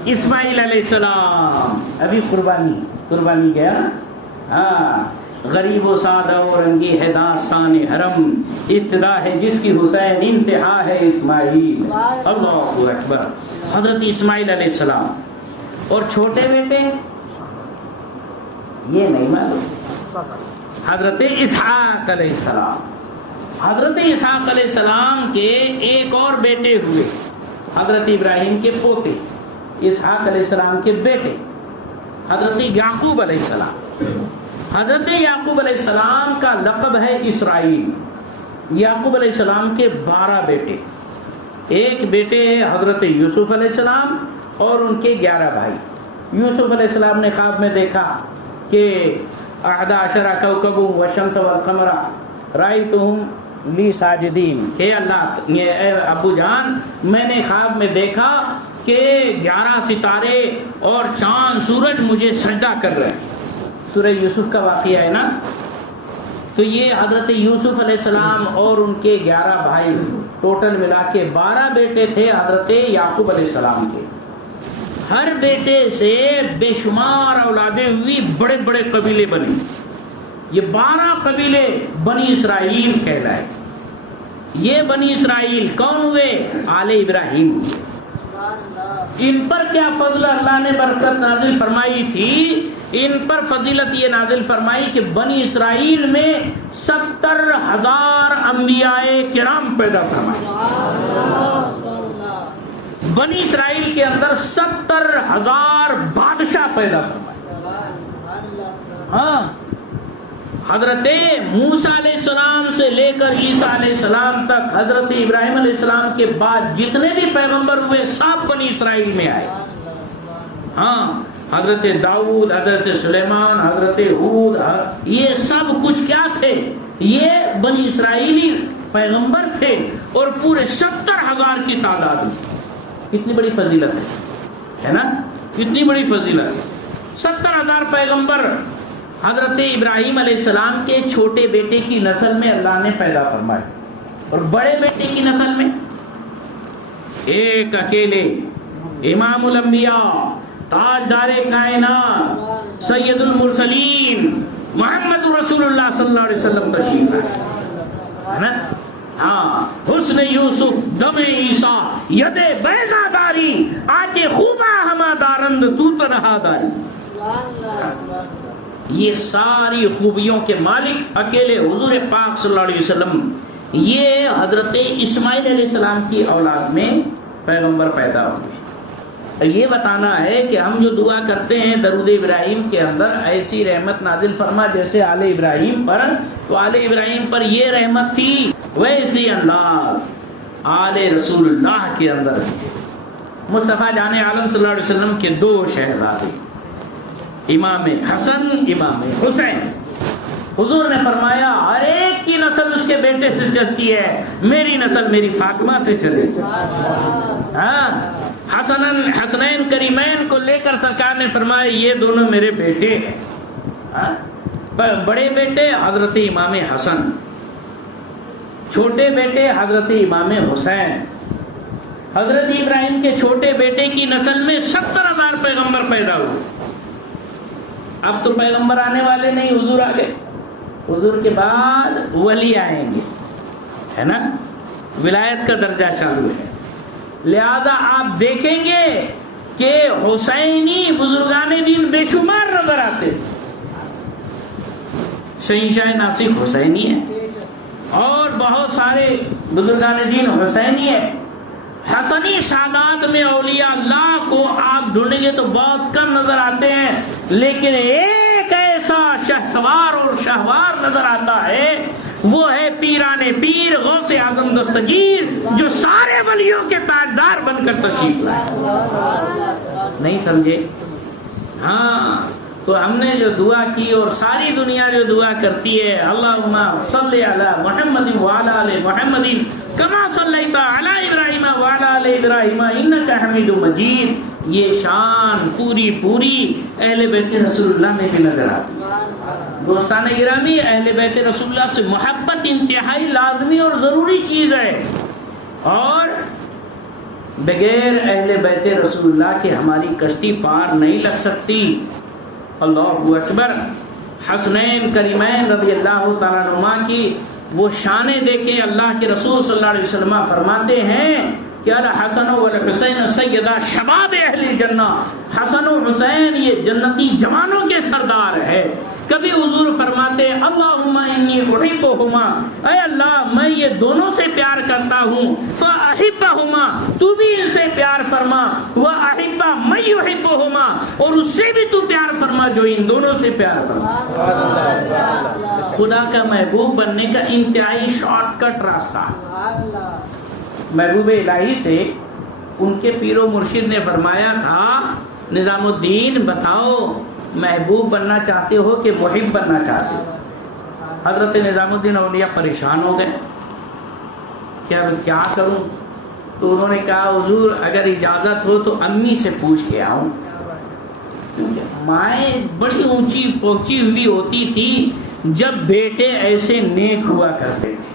اسماعیل علیہ السلام، ابھی قربانی گیا نا. ہاں، غریب و سادہ و رنگی ہے داستان حرم، ابتدا ہے جس کی حسین، انتہا ہے اسماعیل. اللہ اکبر. حضرت اسماعیل علیہ السلام اور چھوٹے بیٹے یہ نہیں معلوم، حضرت اسحاق علیہ السلام. حضرت اسحاق علیہ السلام کے ایک اور بیٹے ہوئے، حضرت ابراہیم کے پوتے، اسحاق علیہ السلام کے بیٹے حضرت یعقوب علیہ السلام. حضرت یعقوب علیہ السلام کا لقب ہے اسرائیل. یعقوب علیہ السلام کے 12 بیٹے، ایک بیٹے حضرت یوسف علیہ السلام اور ان کے 11 بھائی. یوسف علیہ السلام نے خواب میں دیکھا کہ 11 کوكبا والشمس والقمر رأيتهم لی ساجدین، کہ اللہ اے ابو جان میں نے خواب میں دیکھا کہ 11 ستارے اور چاند سورج مجھے سجدہ کر رہے ہیں. سورہ یوسف کا واقعہ ہے نا. تو یہ حضرت یوسف علیہ السلام اور ان کے 11 بھائی، ٹوٹل ملا کے 12 بیٹے تھے حضرت یعقوب علیہ السلام کے. ہر بیٹے سے بے شمار اولادیں ہوئی، بڑے بڑے قبیلے بنے. یہ 12 قبیلے بنی اسرائیل کہلائے. یہ بنی اسرائیل کون ہوئے؟ آل ابراہیم. ان پر کیا فضل اللہ نے برکت نازل فرمائی تھی؟ ان پر فضیلت یہ نازل فرمائی کہ بنی اسرائیل میں 70,000 انبیاء کرام پیدا فرمائے. بنی اسرائیل کے اندر 70,000 بادشاہ پیدا فرمائے. ہاں، حضرت موسیٰ علیہ السلام سے لے کر عیسیٰ علیہ السلام تک، حضرت ابراہیم علیہ السلام کے بعد جتنے بھی پیغمبر ہوئے سب بنی اسرائیل میں آئے. ہاں، حضرت داؤد، حضرت سلیمان، حضرت ہود، یہ سب کچھ کیا تھے؟ یہ بنی اسرائیلی پیغمبر تھے اور پورے 70,000 کی تعداد میں. کتنی بڑی فضیلت ہے نا، کتنی بڑی فضیلت. 70,000 پیغمبر حضرت ابراہیم علیہ السلام کے چھوٹے بیٹے کی نسل میں اللہ نے پیدا فرمائے، اور بڑے بیٹے کی نسل میں ایک اکیلے امام الانبیاء، تاجدار کائنات، سید المرسلین محمد رسول اللہ صلی اللہ علیہ وسلم تشریف لائے. ہاں، حسن یوسف دم عیسیٰ ید بیضا داری، آنچے خوبا ہما دارند تو تنہا داری. یہ ساری خوبیوں کے مالک اکیلے حضور پاک صلی اللہ علیہ وسلم. یہ حضرت اسماعیل علیہ السلام کی اولاد میں پیغمبر پیدا ہوئے. یہ بتانا ہے کہ ہم جو دعا کرتے ہیں درود ابراہیم کے اندر، ایسی رحمت نازل فرما جیسے آل ابراہیم پر، تو آل ابراہیم پر یہ رحمت تھی، ویسی انداز آل رسول اللہ کے اندر. مصطفیٰ جان عالم صلی اللہ علیہ وسلم کے 2 شہزادے، امام حسن، امام حسین. حضور نے فرمایا ہر ایک کی نسل اس کے بیٹے سے چلتی ہے، میری نسل میری فاطمہ سے چلے. حسنین کریمین کو لے کر سرکار نے فرمایا یہ دونوں میرے بیٹے ہیں. بڑے بیٹے حضرت امام حسن، چھوٹے بیٹے حضرت امام حسین. حضرت ابراہیم کے چھوٹے بیٹے کی نسل میں 70,000 پیغمبر پیدا ہوئے. اب تو پیغمبر آنے والے نہیں، حضور آ گئے. حضور کے بعد ولی آئیں گے، ہے نا، ولایت کا درجہ چالو ہے. لہذا آپ دیکھیں گے کہ حسینی بزرگان دین بے شمار نظر آتے. شہنشاہ ناصر حسینی ہے اور بہت سارے بزرگان دین حسینی ہے. حسنی سادات میں اولیاء اللہ کو آپ ڈھونڈیں گے تو بہت کم نظر آتے ہیں، لیکن ایک ایسا شہسوار اور شہوار نظر آتا ہے، وہ ہے پیران پیر غوث اعظم دستگیر، جو سارے ولیوں کے تاجدار بن کر تشریف لائے. نہیں سمجھے؟ ہاں، تو ہم نے جو دعا کی اور ساری دنیا جو دعا کرتی ہے، اللہم صلی علی محمد وعلی آل محمد کما صلیت علی ابراہیم وعلی آل ابراہیم انک حمید مجید، یہ شان پوری اہل بیت رسول اللہ میں بھی نظر آتی ہے. دوستان گرامی، اہل بیت رسول اللہ سے محبت انتہائی لازمی اور ضروری چیز ہے، اور بغیر اہل بیت رسول اللہ کے ہماری کشتی پار نہیں لگ سکتی. اللہ اکبر. حسنین کریمین رضی اللہ تعالیٰ عنہما کی وہ شانیں دیکھیں. اللہ کے رسول صلی اللہ علیہ وسلم فرماتے ہیں کہ الحسن والحسین سیدہ شباب اہل جنہ، حسن و حسین یہ جنتی جوانوں کے سردار ہے. کبھی حضور فرماتے ہیں اللہم انی احبہما، اے اللہ میں یہ دونوں سے پیار کرتا ہوں، فاحبہما تو بھی ان سے پیار فرما، واحب من یحبہما اور اس سے بھی تو پیار فرما جو ان دونوں سے پیار فرما. خدا کا محبوب بننے کا انتہائی شارٹ کٹ راستہ. محبوب الہی سے ان کے پیر و مرشد نے فرمایا تھا نظام الدین بتاؤ محبوب بننا چاہتے ہو کہ محب بننا چاہتے ہو؟ حضرت نظام الدین اولیاء پریشان ہو گئے، کیا کروں؟ تو انہوں نے کہا حضور اگر اجازت ہو تو امی سے پوچھ کے آؤں. مائیں بڑی اونچی پہنچی ہوئی ہوتی تھی جب بیٹے ایسے نیک ہوا کرتے تھے.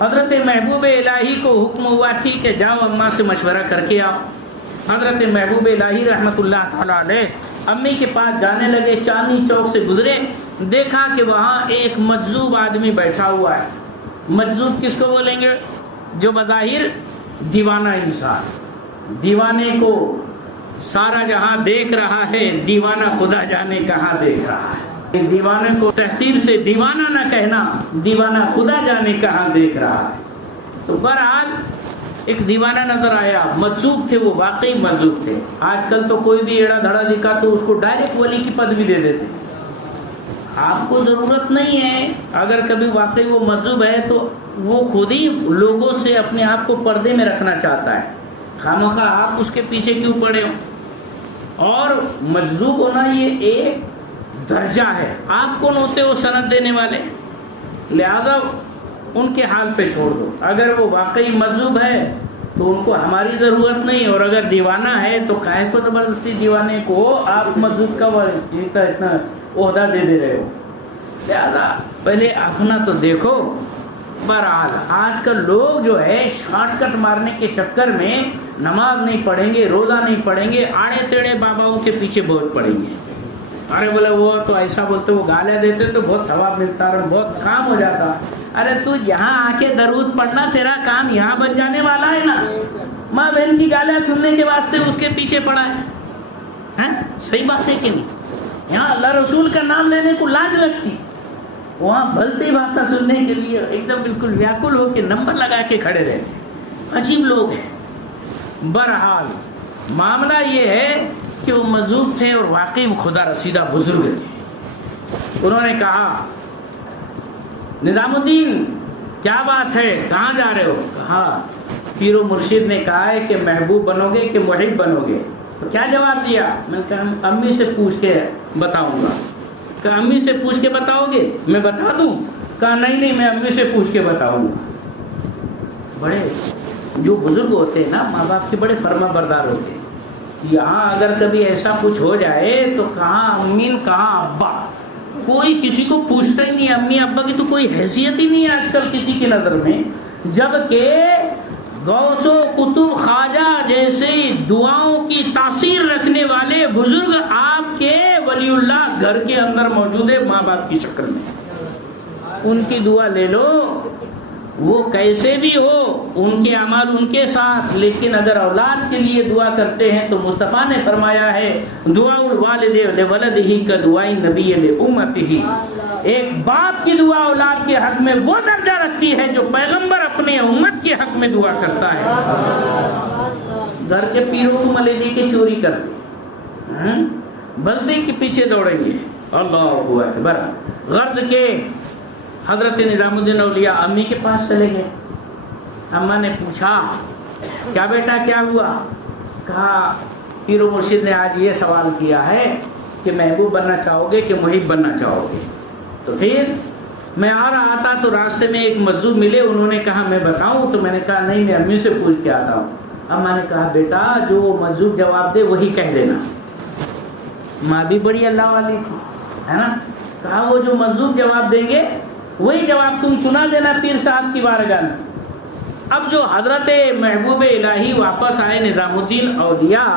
حضرت محبوب الہی کو حکم ہوا ٹھیک ہے جاؤ اماں سے مشورہ کر کے آؤ. حضرت محبوب الہی رحمت اللہ تعالیٰ علیہ امی کے پاس جانے لگے. چاندنی چوک سے گزرے، دیکھا کہ وہاں ایک مجذوب آدمی بیٹھا ہوا ہے. مجذوب کس کو بولیں گے؟ جو بظاہر دیوانہ انسان، دیوانے کو سارا جہاں دیکھ رہا ہے، دیوانہ خدا جانے کہاں دیکھ رہا ہے. دیوانے کو تحقیر سے دیوانہ نہ کہنا، دیوانہ خدا جانے کہاں دیکھ رہا ہے. تو بہرحال ایک دیوانہ نظر آیا، مجذوب تھے، وہ واقعی مجذوب تھے. آج کل تو کوئی بھی ایڑا دھڑا دکھا تو اس کو ڈائریکٹ ولی کی پدوی دے دیتے. آپ کو ضرورت نہیں ہے. اگر کبھی واقعی وہ مجذوب ہے تو وہ خود ہی لوگوں سے اپنے آپ کو پردے میں رکھنا چاہتا ہے. خامخواہ آپ اس کے پیچھے کیوں پڑے ہو؟ اور مجذوب ہونا یہ ایک درجہ ہے. آپ کون ہوتے ہو سند دینے والے؟ لہذا ان کے حال پہ چھوڑ دو. اگر وہ واقعی مجذوب ہے تو ان کو ہماری ضرورت نہیں، اور اگر دیوانہ ہے تو کاہے کو زبردستی دیوانے کو آپ مجذوب کا اتنا عہدہ دے رہے ہو. لہذا پہلے اپنا تو دیکھو. بہرحال آج کل لوگ جو ہے شارٹ کٹ مارنے کے چکر میں نماز نہیں پڑھیں گے، روزہ نہیں پڑھیں گے، آڑے ٹیڑے باباؤں کے پیچھے بہت پڑھیں گے. ارے بولے وہ تو ایسا بولتے، وہ گالیاں دیتے تو بہت ثواب ملتا اور بہت کام ہو جاتا. ارے تو یہاں آ کے درود پڑھنا تیرا کام یہاں بن جانے والا ہے نا. ماں بہن کی گالیاں سننے کے واسطے اس کے پیچھے پڑا ہے. صحیح بات ہے کہ نہیں؟ یہاں اللہ رسول کا نام لینے کو لاج لگتی، وہاں بھلتی باتیں سننے کے لیے ایک دم بالکل ویاکل ہو کے نمبر لگا کے کھڑے رہتے. عجیب لوگ ہیں. بہرحال معاملہ یہ ہے کہ وہ مجذوب تھے اور واقعی خدا رسیدہ بزرگ تھے. انہوں نے کہا نظام الدین کیا بات ہے، کہاں جا رہے ہو؟ کہا پیر و مرشد نے کہا ہے کہ محبوب بنو گے کہ محب بنو گے. تو کیا جواب دیا؟ میں کہا امی سے پوچھ کے بتاؤں گا. کہا امی سے پوچھ کے بتاؤ گے؟ میں بتا دوں. کہا نہیں میں امی سے پوچھ کے بتاؤں گا. بڑے جو بزرگ ہوتے ہیں نا، ماں باپ کے بڑے فرما بردار ہوتے ہیں. یہاں اگر کبھی ایسا کچھ ہو جائے تو کہاں امی کہاں ابا، کوئی کسی کو پوچھتا ہی نہیں. امی ابا کی تو کوئی حیثیت ہی نہیں ہے آج کل کسی کی نظر میں. جبکہ غوث و کتب خواجہ جیسے دعاؤں کی تاثیر رکھنے والے بزرگ آپ کے ولی اللہ گھر کے اندر موجود ہے، ماں باپ کی شکل میں. ان کی دعا لے لو وہ کیسے بھی ہو ان کے اعمال ان کے ساتھ، لیکن اگر اولاد کے لیے دعا کرتے ہیں تو مصطفیٰ نے فرمایا ہے دعا الوالد لولدہ کا دعائی نبی لامتہ، ایک باپ کی دعا اولاد کے حق میں وہ درجہ رکھتی ہے جو پیغمبر اپنے امت کے حق میں دعا کرتا ہے۔ گھر کے پیروں کو ملیجی کے چوری کرتے، بلدی کے پیچھے دوڑیں گے، اللہ اکبر۔ غرض کے حضرت نظام الدین اولیاء امی کے پاس چلے گئے، اماں نے پوچھا کیا بیٹا کیا ہوا؟ کہا پیر و مرشد نے آج یہ سوال کیا ہے کہ محبوب بننا چاہو گے کہ محب بننا چاہو گے؟ تو پھر میں آ رہا تھا تو راستے میں ایک مجذوب ملے، انہوں نے کہا میں بتاؤں، تو میں نے کہا نہیں میں امی سے پوچھ کے آتا ہوں۔ اماں نے کہا بیٹا جو مجذوب جواب دے وہی کہہ دینا۔ ماں بھی بڑی اللہ والی ہے نا، کہا وہ جو مجذوب جواب دیں گے وہی جواب تم سنا دینا پیر صاحب کی بارگاہ میں۔ اب جو حضرت محبوب الہی واپس آئے نظام الدین اولیاء،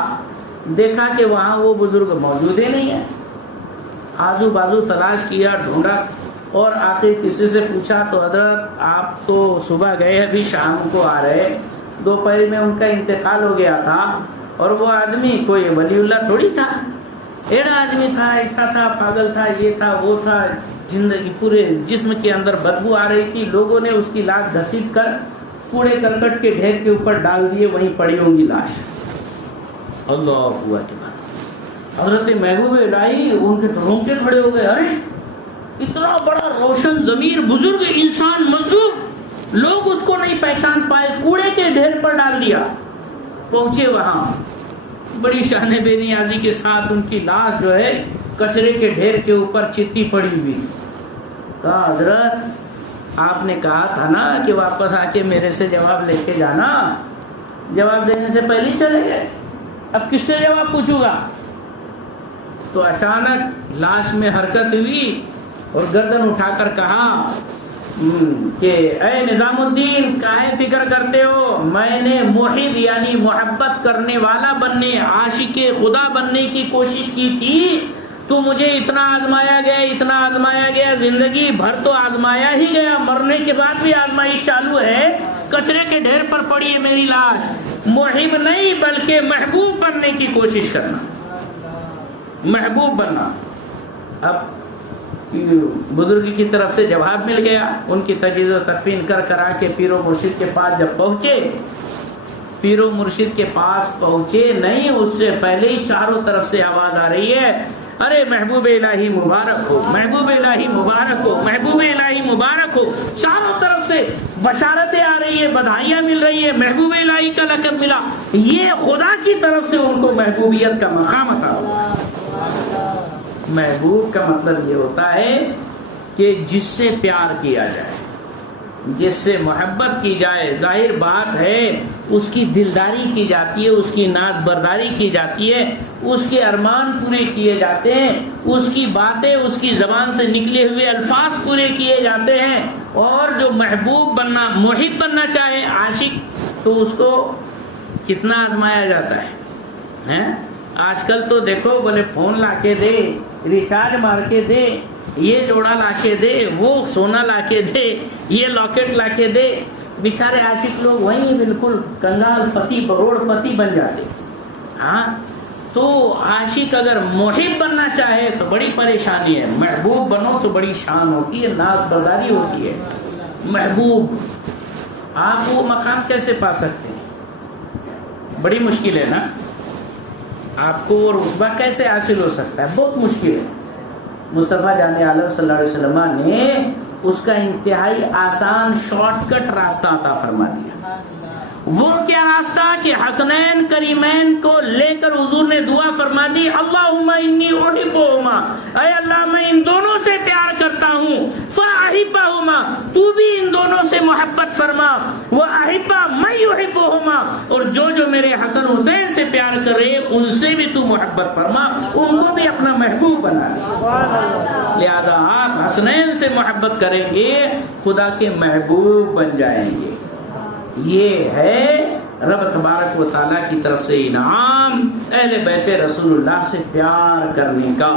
دیکھا کہ وہاں وہ بزرگ موجود ہی نہیں ہے، آزو بازو تلاش کیا، ڈھونڈا، اور آخر کسی سے پوچھا تو حضرت آپ تو صبح گئے ابھی شام کو آ رہے، دوپہر میں ان کا انتقال ہو گیا تھا، اور وہ آدمی کوئی ولی اللہ تھوڑی تھا، ایڑا آدمی تھا، ایسا تھا، پاگل تھا، یہ تھا وہ تھا، زندگی پورے جسم کے اندر بدبو آ رہی تھی، لوگوں نے اس کی لاش گھسیٹ کر کوڑے کرکٹ کے ڈھیر کے اوپر ڈال دیے، وہیں پڑی ہوں گی لاش۔ اللہ اکبر۔ حضرت محبوب الہی ان کے رونگٹے کھڑے ہو گئے، ارے اتنا بڑا روشن ضمیر بزرگ انسان مجذوب، لوگ اس کو نہیں پہچان پائے، کوڑے کے ڈھیر پر ڈال دیا۔ پہنچے وہاں، بڑی شان بے نیازی کے ساتھ ان کی لاش جو ہے کچرے کے ڈھیر کے اوپر چتی پڑی ہوئی۔ کہا حضرت آپ نے کہا تھا نا کہ واپس آ کے میرے سے جواب لے کے جانا، جواب دینے سے پہلے چلے گئے، اب کس سے جواب پوچھوں گا؟ تو اچانک لاش میں حرکت ہوئی اور گردن اٹھا کر کہا کہ اے نظام الدین کاہے فکر کرتے ہو، میں نے محب یعنی محبت کرنے والا بننے، عاشق خدا بننے کی کوشش کی تھی، تو مجھے اتنا آزمایا گیا، اتنا آزمایا گیا، زندگی بھر تو آزمایا ہی گیا، مرنے کے بعد بھی آزمائش چالو ہے، کچرے کے ڈھیر پر پڑی ہے میری لاش۔ محب نہیں بلکہ محبوب بننے کی کوشش کرنا، محبوب بننا۔ اب بزرگ کی طرف سے جواب مل گیا، ان کی تجہیز و تکفین کرا کے پیر و مرشد کے پاس جب پہنچے، پیر و مرشد کے پاس پہنچے نہیں، اس سے پہلے ہی چاروں طرف سے آواز آ رہی ہے، ارے محبوب الہی مبارک ہو، محبوب الہی مبارک ہو، محبوب الہی مبارک ہو۔ چاروں طرف سے بشارتیں آ رہی ہے، بدھائیاں مل رہی ہے، محبوب الہی کا لقب ملا، یہ خدا کی طرف سے ان کو محبوبیت کا مقام عطا ہوا۔ محبوب کا مطلب یہ ہوتا ہے کہ جس سے پیار کیا جائے، جس سے محبت کی جائے، ظاہر بات ہے اس کی دلداری کی جاتی ہے، اس کی ناز برداری کی جاتی ہے، اس کے ارمان پورے کیے جاتے ہیں، اس کی باتیں، اس کی زبان سے نکلے ہوئے الفاظ پورے کیے جاتے ہیں۔ اور جو محبوب بننا، محب بننا چاہے، عاشق، تو اس کو کتنا آزمایا جاتا ہے۔ آج کل تو دیکھو بولے فون لا کے دے، ریچارج مار کے دے، یہ جوڑا لا کے دے، وہ سونا لا کے دے، یہ لاکٹ لا کے دے، بیچارے عاشق لوگ وہیں بالکل کنگال پتی کروڑ پتی بن جاتے۔ ہاں تو عاشق اگر محب بننا چاہے تو بڑی پریشانی ہے، محبوب بنو تو بڑی شان ہوتی ہے، ناز برداری ہوتی ہے۔ محبوب آپ وہ مقام کیسے پا سکتے ہیں؟ بڑی مشکل ہے نا، آپ کو وہ رتبہ کیسے حاصل ہو سکتا ہے؟ بہت مشکل ہے۔ مصطفیٰ جان عالم صلی اللہ علیہ وسلم نے اس کا انتہائی آسان شارٹ کٹ راستہ عطا فرما دیا۔ وہ کیا راستہ کہ حسنین کریمین کو لے کر حضور نے دعا فرما دی، اللہم انی احبہما، اے اللہ میں ان دونوں سے پیار کرتا ہوں، فاحبہما، تو بھی ان دونوں سے محبت فرما، واحب من یحبہما، اور جو میرے حسن حسین سے پیار کرے ان سے بھی تو محبت فرما، ان کو بھی اپنا محبوب بنا۔ لہذا آپ حسنین سے محبت کریں گے، خدا کے محبوب بن جائیں گے۔ یہ ہے رب تبارک و تعالیٰ کی طرف سے انعام۔ اہل بیت رسول اللہ سے پیار کرنے کا۔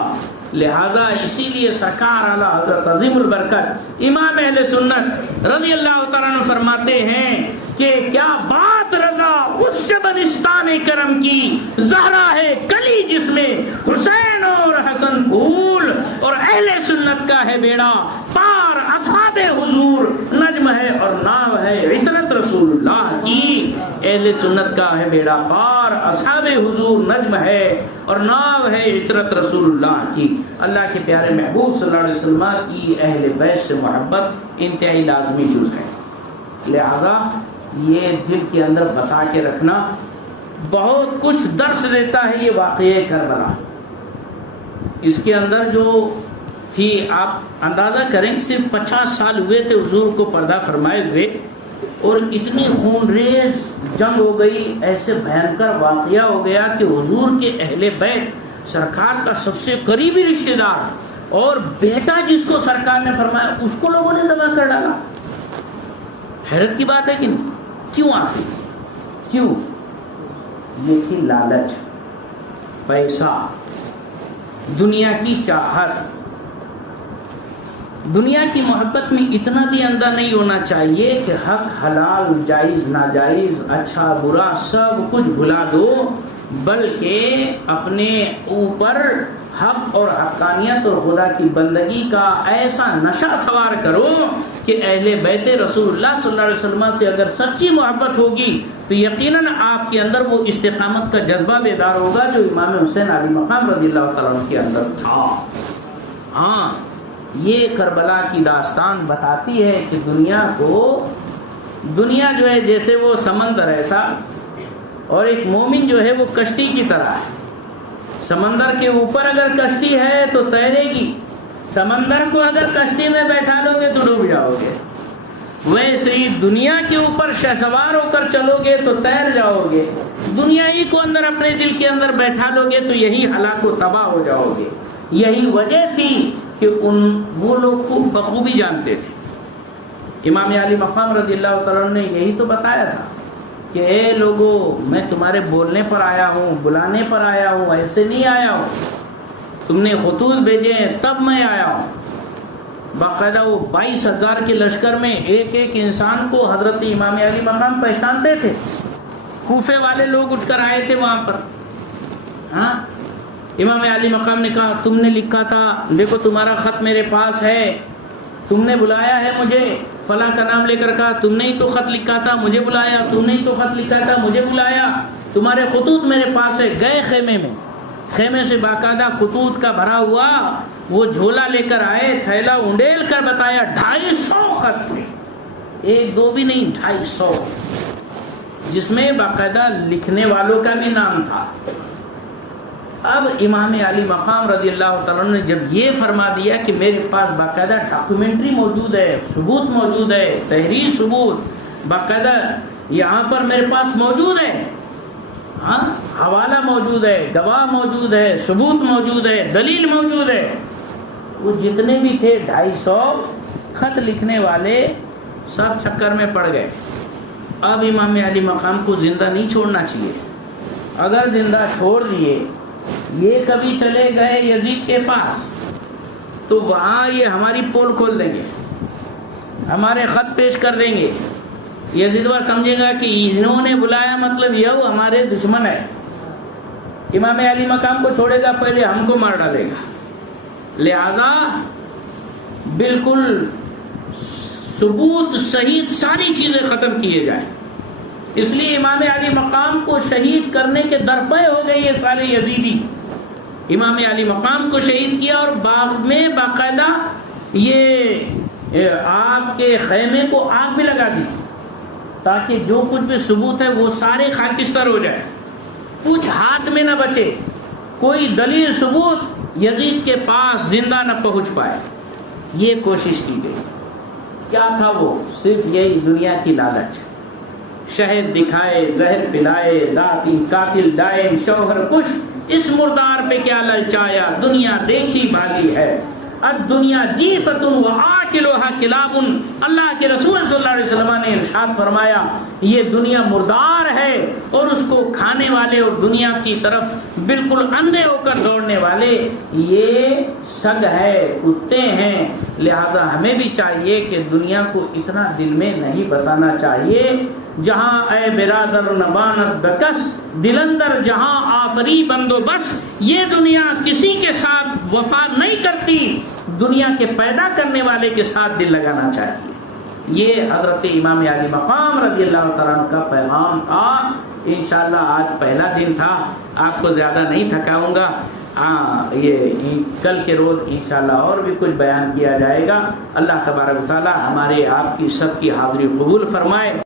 لہذا اسی لیے سرکار اعلیٰ حضرت عظیم البرکت امام اہل سنت رضی اللہ تعالیٰ عنہ فرماتے ہیں کہ کیا بات رضا اس شبنستان کرم کی، زہرا ہے کلی جس میں حسین اور حسن پھول، اور اہل سنت کا ہے بیڑا پار اصحاب حضور، نجم ہے اور ناو ہے عطرت رسول اللہ کی۔ اہل سنت کا ہے بیڑا پار، اصحاب حضور نجم ہے اور ناو ہے عطرت رسول اللہ کی۔ اللہ کے پیارے محبوب صلی اللہ علیہ وسلم کی اہل بیت سے محبت انتہائی لازمی جز ہے۔ لہذا یہ دل کے اندر بسا کے رکھنا بہت کچھ درس دیتا ہے۔ یہ واقعہ کربلا اس کے اندر جو تھی، آپ اندازہ کریں کہ صرف 50 سال ہوئے تھے حضور کو پردہ فرمائے ہوئے، اور اتنی خون ریز جنگ ہو گئی، ایسے بھینکر واقعہ ہو گیا کہ حضور کے اہل بیت، سرکار کا سب سے قریبی رشتہ دار اور بیٹا جس کو سرکار نے فرمایا، اس کو لوگوں نے ذبح کر ڈالا۔ حیرت کی بات ہے کہ نہیں؟ کیوں آخر کیوں؟ یہ تھی لالچ، پیسہ، دنیا کی چاہت۔ دنیا کی محبت میں اتنا بھی اندھا نہیں ہونا چاہیے کہ حق حلال جائز ناجائز اچھا برا سب کچھ بھلا دو، بلکہ اپنے اوپر حق اور حقانیت اور خدا کی بندگی کا ایسا نشہ سوار کرو کہ اہل بیت رسول اللہ صلی اللہ علیہ وسلم سے اگر سچی محبت ہوگی تو یقیناً آپ کے اندر وہ استقامت کا جذبہ بیدار ہوگا جو امام حسین علی مقام رضی اللہ تعالیٰ عنہ کے اندر تھا۔ ہاں، یہ کربلا کی داستان بتاتی ہے کہ دنیا جو ہے جیسے وہ سمندر ایسا، اور ایک مومن جو ہے وہ کشتی کی طرح ہے۔ سمندر کے اوپر اگر کشتی ہے تو تیرے گی، سمندر کو اگر کشتی میں بیٹھا لو گے تو ڈوب جاؤ گے۔ ویسے ہی دنیا کے اوپر شہسوار ہو کر چلو گے تو تیر جاؤ گے، دنیا ہی کو اندر اپنے دل کے اندر بیٹھا لو گے تو یہی ہلاک و تباہ ہو جاؤ گے۔ یہی وجہ تھی کہ وہ لوگ خوب بخوبی جانتے تھے۔ امام علی مقام رضی اللہ تعالیٰ نے یہی تو بتایا تھا کہ اے لوگو، میں تمہارے بولنے پر آیا ہوں، بلانے پر آیا ہوں، ایسے نہیں آیا ہوں، تم نے خطوط بھیجے ہیں تب میں آیا ہوں۔ باقاعدہ وہ 22,000 کے لشکر میں ایک ایک انسان کو حضرت امام علی مقام پہچانتے تھے۔ کوفے والے لوگ اٹھ کر آئے تھے وہاں پر۔ ہاں، امام علی مقام نے کہا تم نے لکھا تھا، دیکھو تمہارا خط میرے پاس ہے، تم نے بلایا ہے مجھے، فلاں کا نام لے کر کہا تم نے ہی تو خط لکھا تھا مجھے بلایا، تم نے ہی تو خط لکھا تھا مجھے بلایا، تمہارے خطوط میرے پاس ہے۔ گئے خیمے میں، خیمے سے باقاعدہ خطوط کا بھرا ہوا وہ جھولا لے کر آئے، تھیلا انڈیل کر بتایا 250 خط تھے، ایک دو بھی نہیں، 250، جس میں باقاعدہ لکھنے والوں کا بھی نام تھا۔ اب امام علی مقام رضی اللہ تعالیٰ نے جب یہ فرما دیا کہ میرے پاس باقاعدہ ڈاکومنٹری موجود ہے، ثبوت موجود ہے، تحریر ثبوت باقاعدہ یہاں پر میرے پاس موجود ہے، ہاں، حوالہ موجود ہے، گواہ موجود ہے، ثبوت موجود ہے، دلیل موجود ہے، وہ جتنے بھی تھے 250 خط لکھنے والے سب چکر میں پڑ گئے۔ اب امام علی مقام کو زندہ نہیں چھوڑنا چاہیے، اگر زندہ چھوڑ دیے، یہ کبھی چلے گئے یزید کے پاس تو وہاں یہ ہماری پول کھول دیں گے، ہمارے خط پیش کر دیں گے، یزیدوا سمجھے گا کہ انہوں نے بلایا مطلب یہ ہمارے دشمن ہے، امام علی مقام کو چھوڑے گا پہلے ہم کو مار ڈالے گا۔ لہذا بالکل ثبوت صحیح ساری چیزیں ختم کیے جائیں، اس لیے امام علی مقام کو شہید کرنے کے درپے ہو گئے یہ سارے یزیدی۔ امام علی مقام کو شہید کیا اور باغ میں باقاعدہ یہ آپ کے خیمے کو آگ بھی لگا دی تاکہ جو کچھ بھی ثبوت ہے وہ سارے خاکستر ہو جائے، کچھ ہاتھ میں نہ بچے، کوئی دلیل ثبوت یزید کے پاس زندہ نہ پہنچ پائے۔ یہ کوشش کی گئی۔ کیا تھا وہ؟ صرف یہی دنیا کی لالچ، شہد دکھائے، زہر پلائے، لاتی قاتل ڈائن شوہر کش، اس مردار پہ کیا للچایا، دنیا دیکھی بھالی ہے، الدنیا جیفت و آکلها کلاب۔ اللہ کے رسول صلی اللہ علیہ وسلم نے ارشاد فرمایا یہ دنیا مردار ہے اور اس کو کھانے والے اور دنیا کی طرف بالکل اندھے ہو کر دوڑنے والے یہ سگ ہے، کتے ہیں۔ لہذا ہمیں بھی چاہیے کہ دنیا کو اتنا دل میں نہیں بسانا چاہیے۔ جہاں اے برادر نبانت بکس، دل اندر جہاں آفری بندوبست، یہ دنیا کسی کے ساتھ وفا نہیں کرتی، دنیا کے پیدا کرنے والے کے ساتھ دل لگانا چاہیے۔ یہ حضرت امام عالی مقام رضی اللہ تعالیٰ عنہ کا پیغام تھا۔ انشاءاللہ آج پہلا دن تھا، آپ کو زیادہ نہیں تھکاؤں گا۔ یہ کل کے روز انشاءاللہ اور بھی کچھ بیان کیا جائے گا۔ اللہ تبارک و تعالیٰ ہمارے آپ کی سب کی حاضری قبول فرمائے۔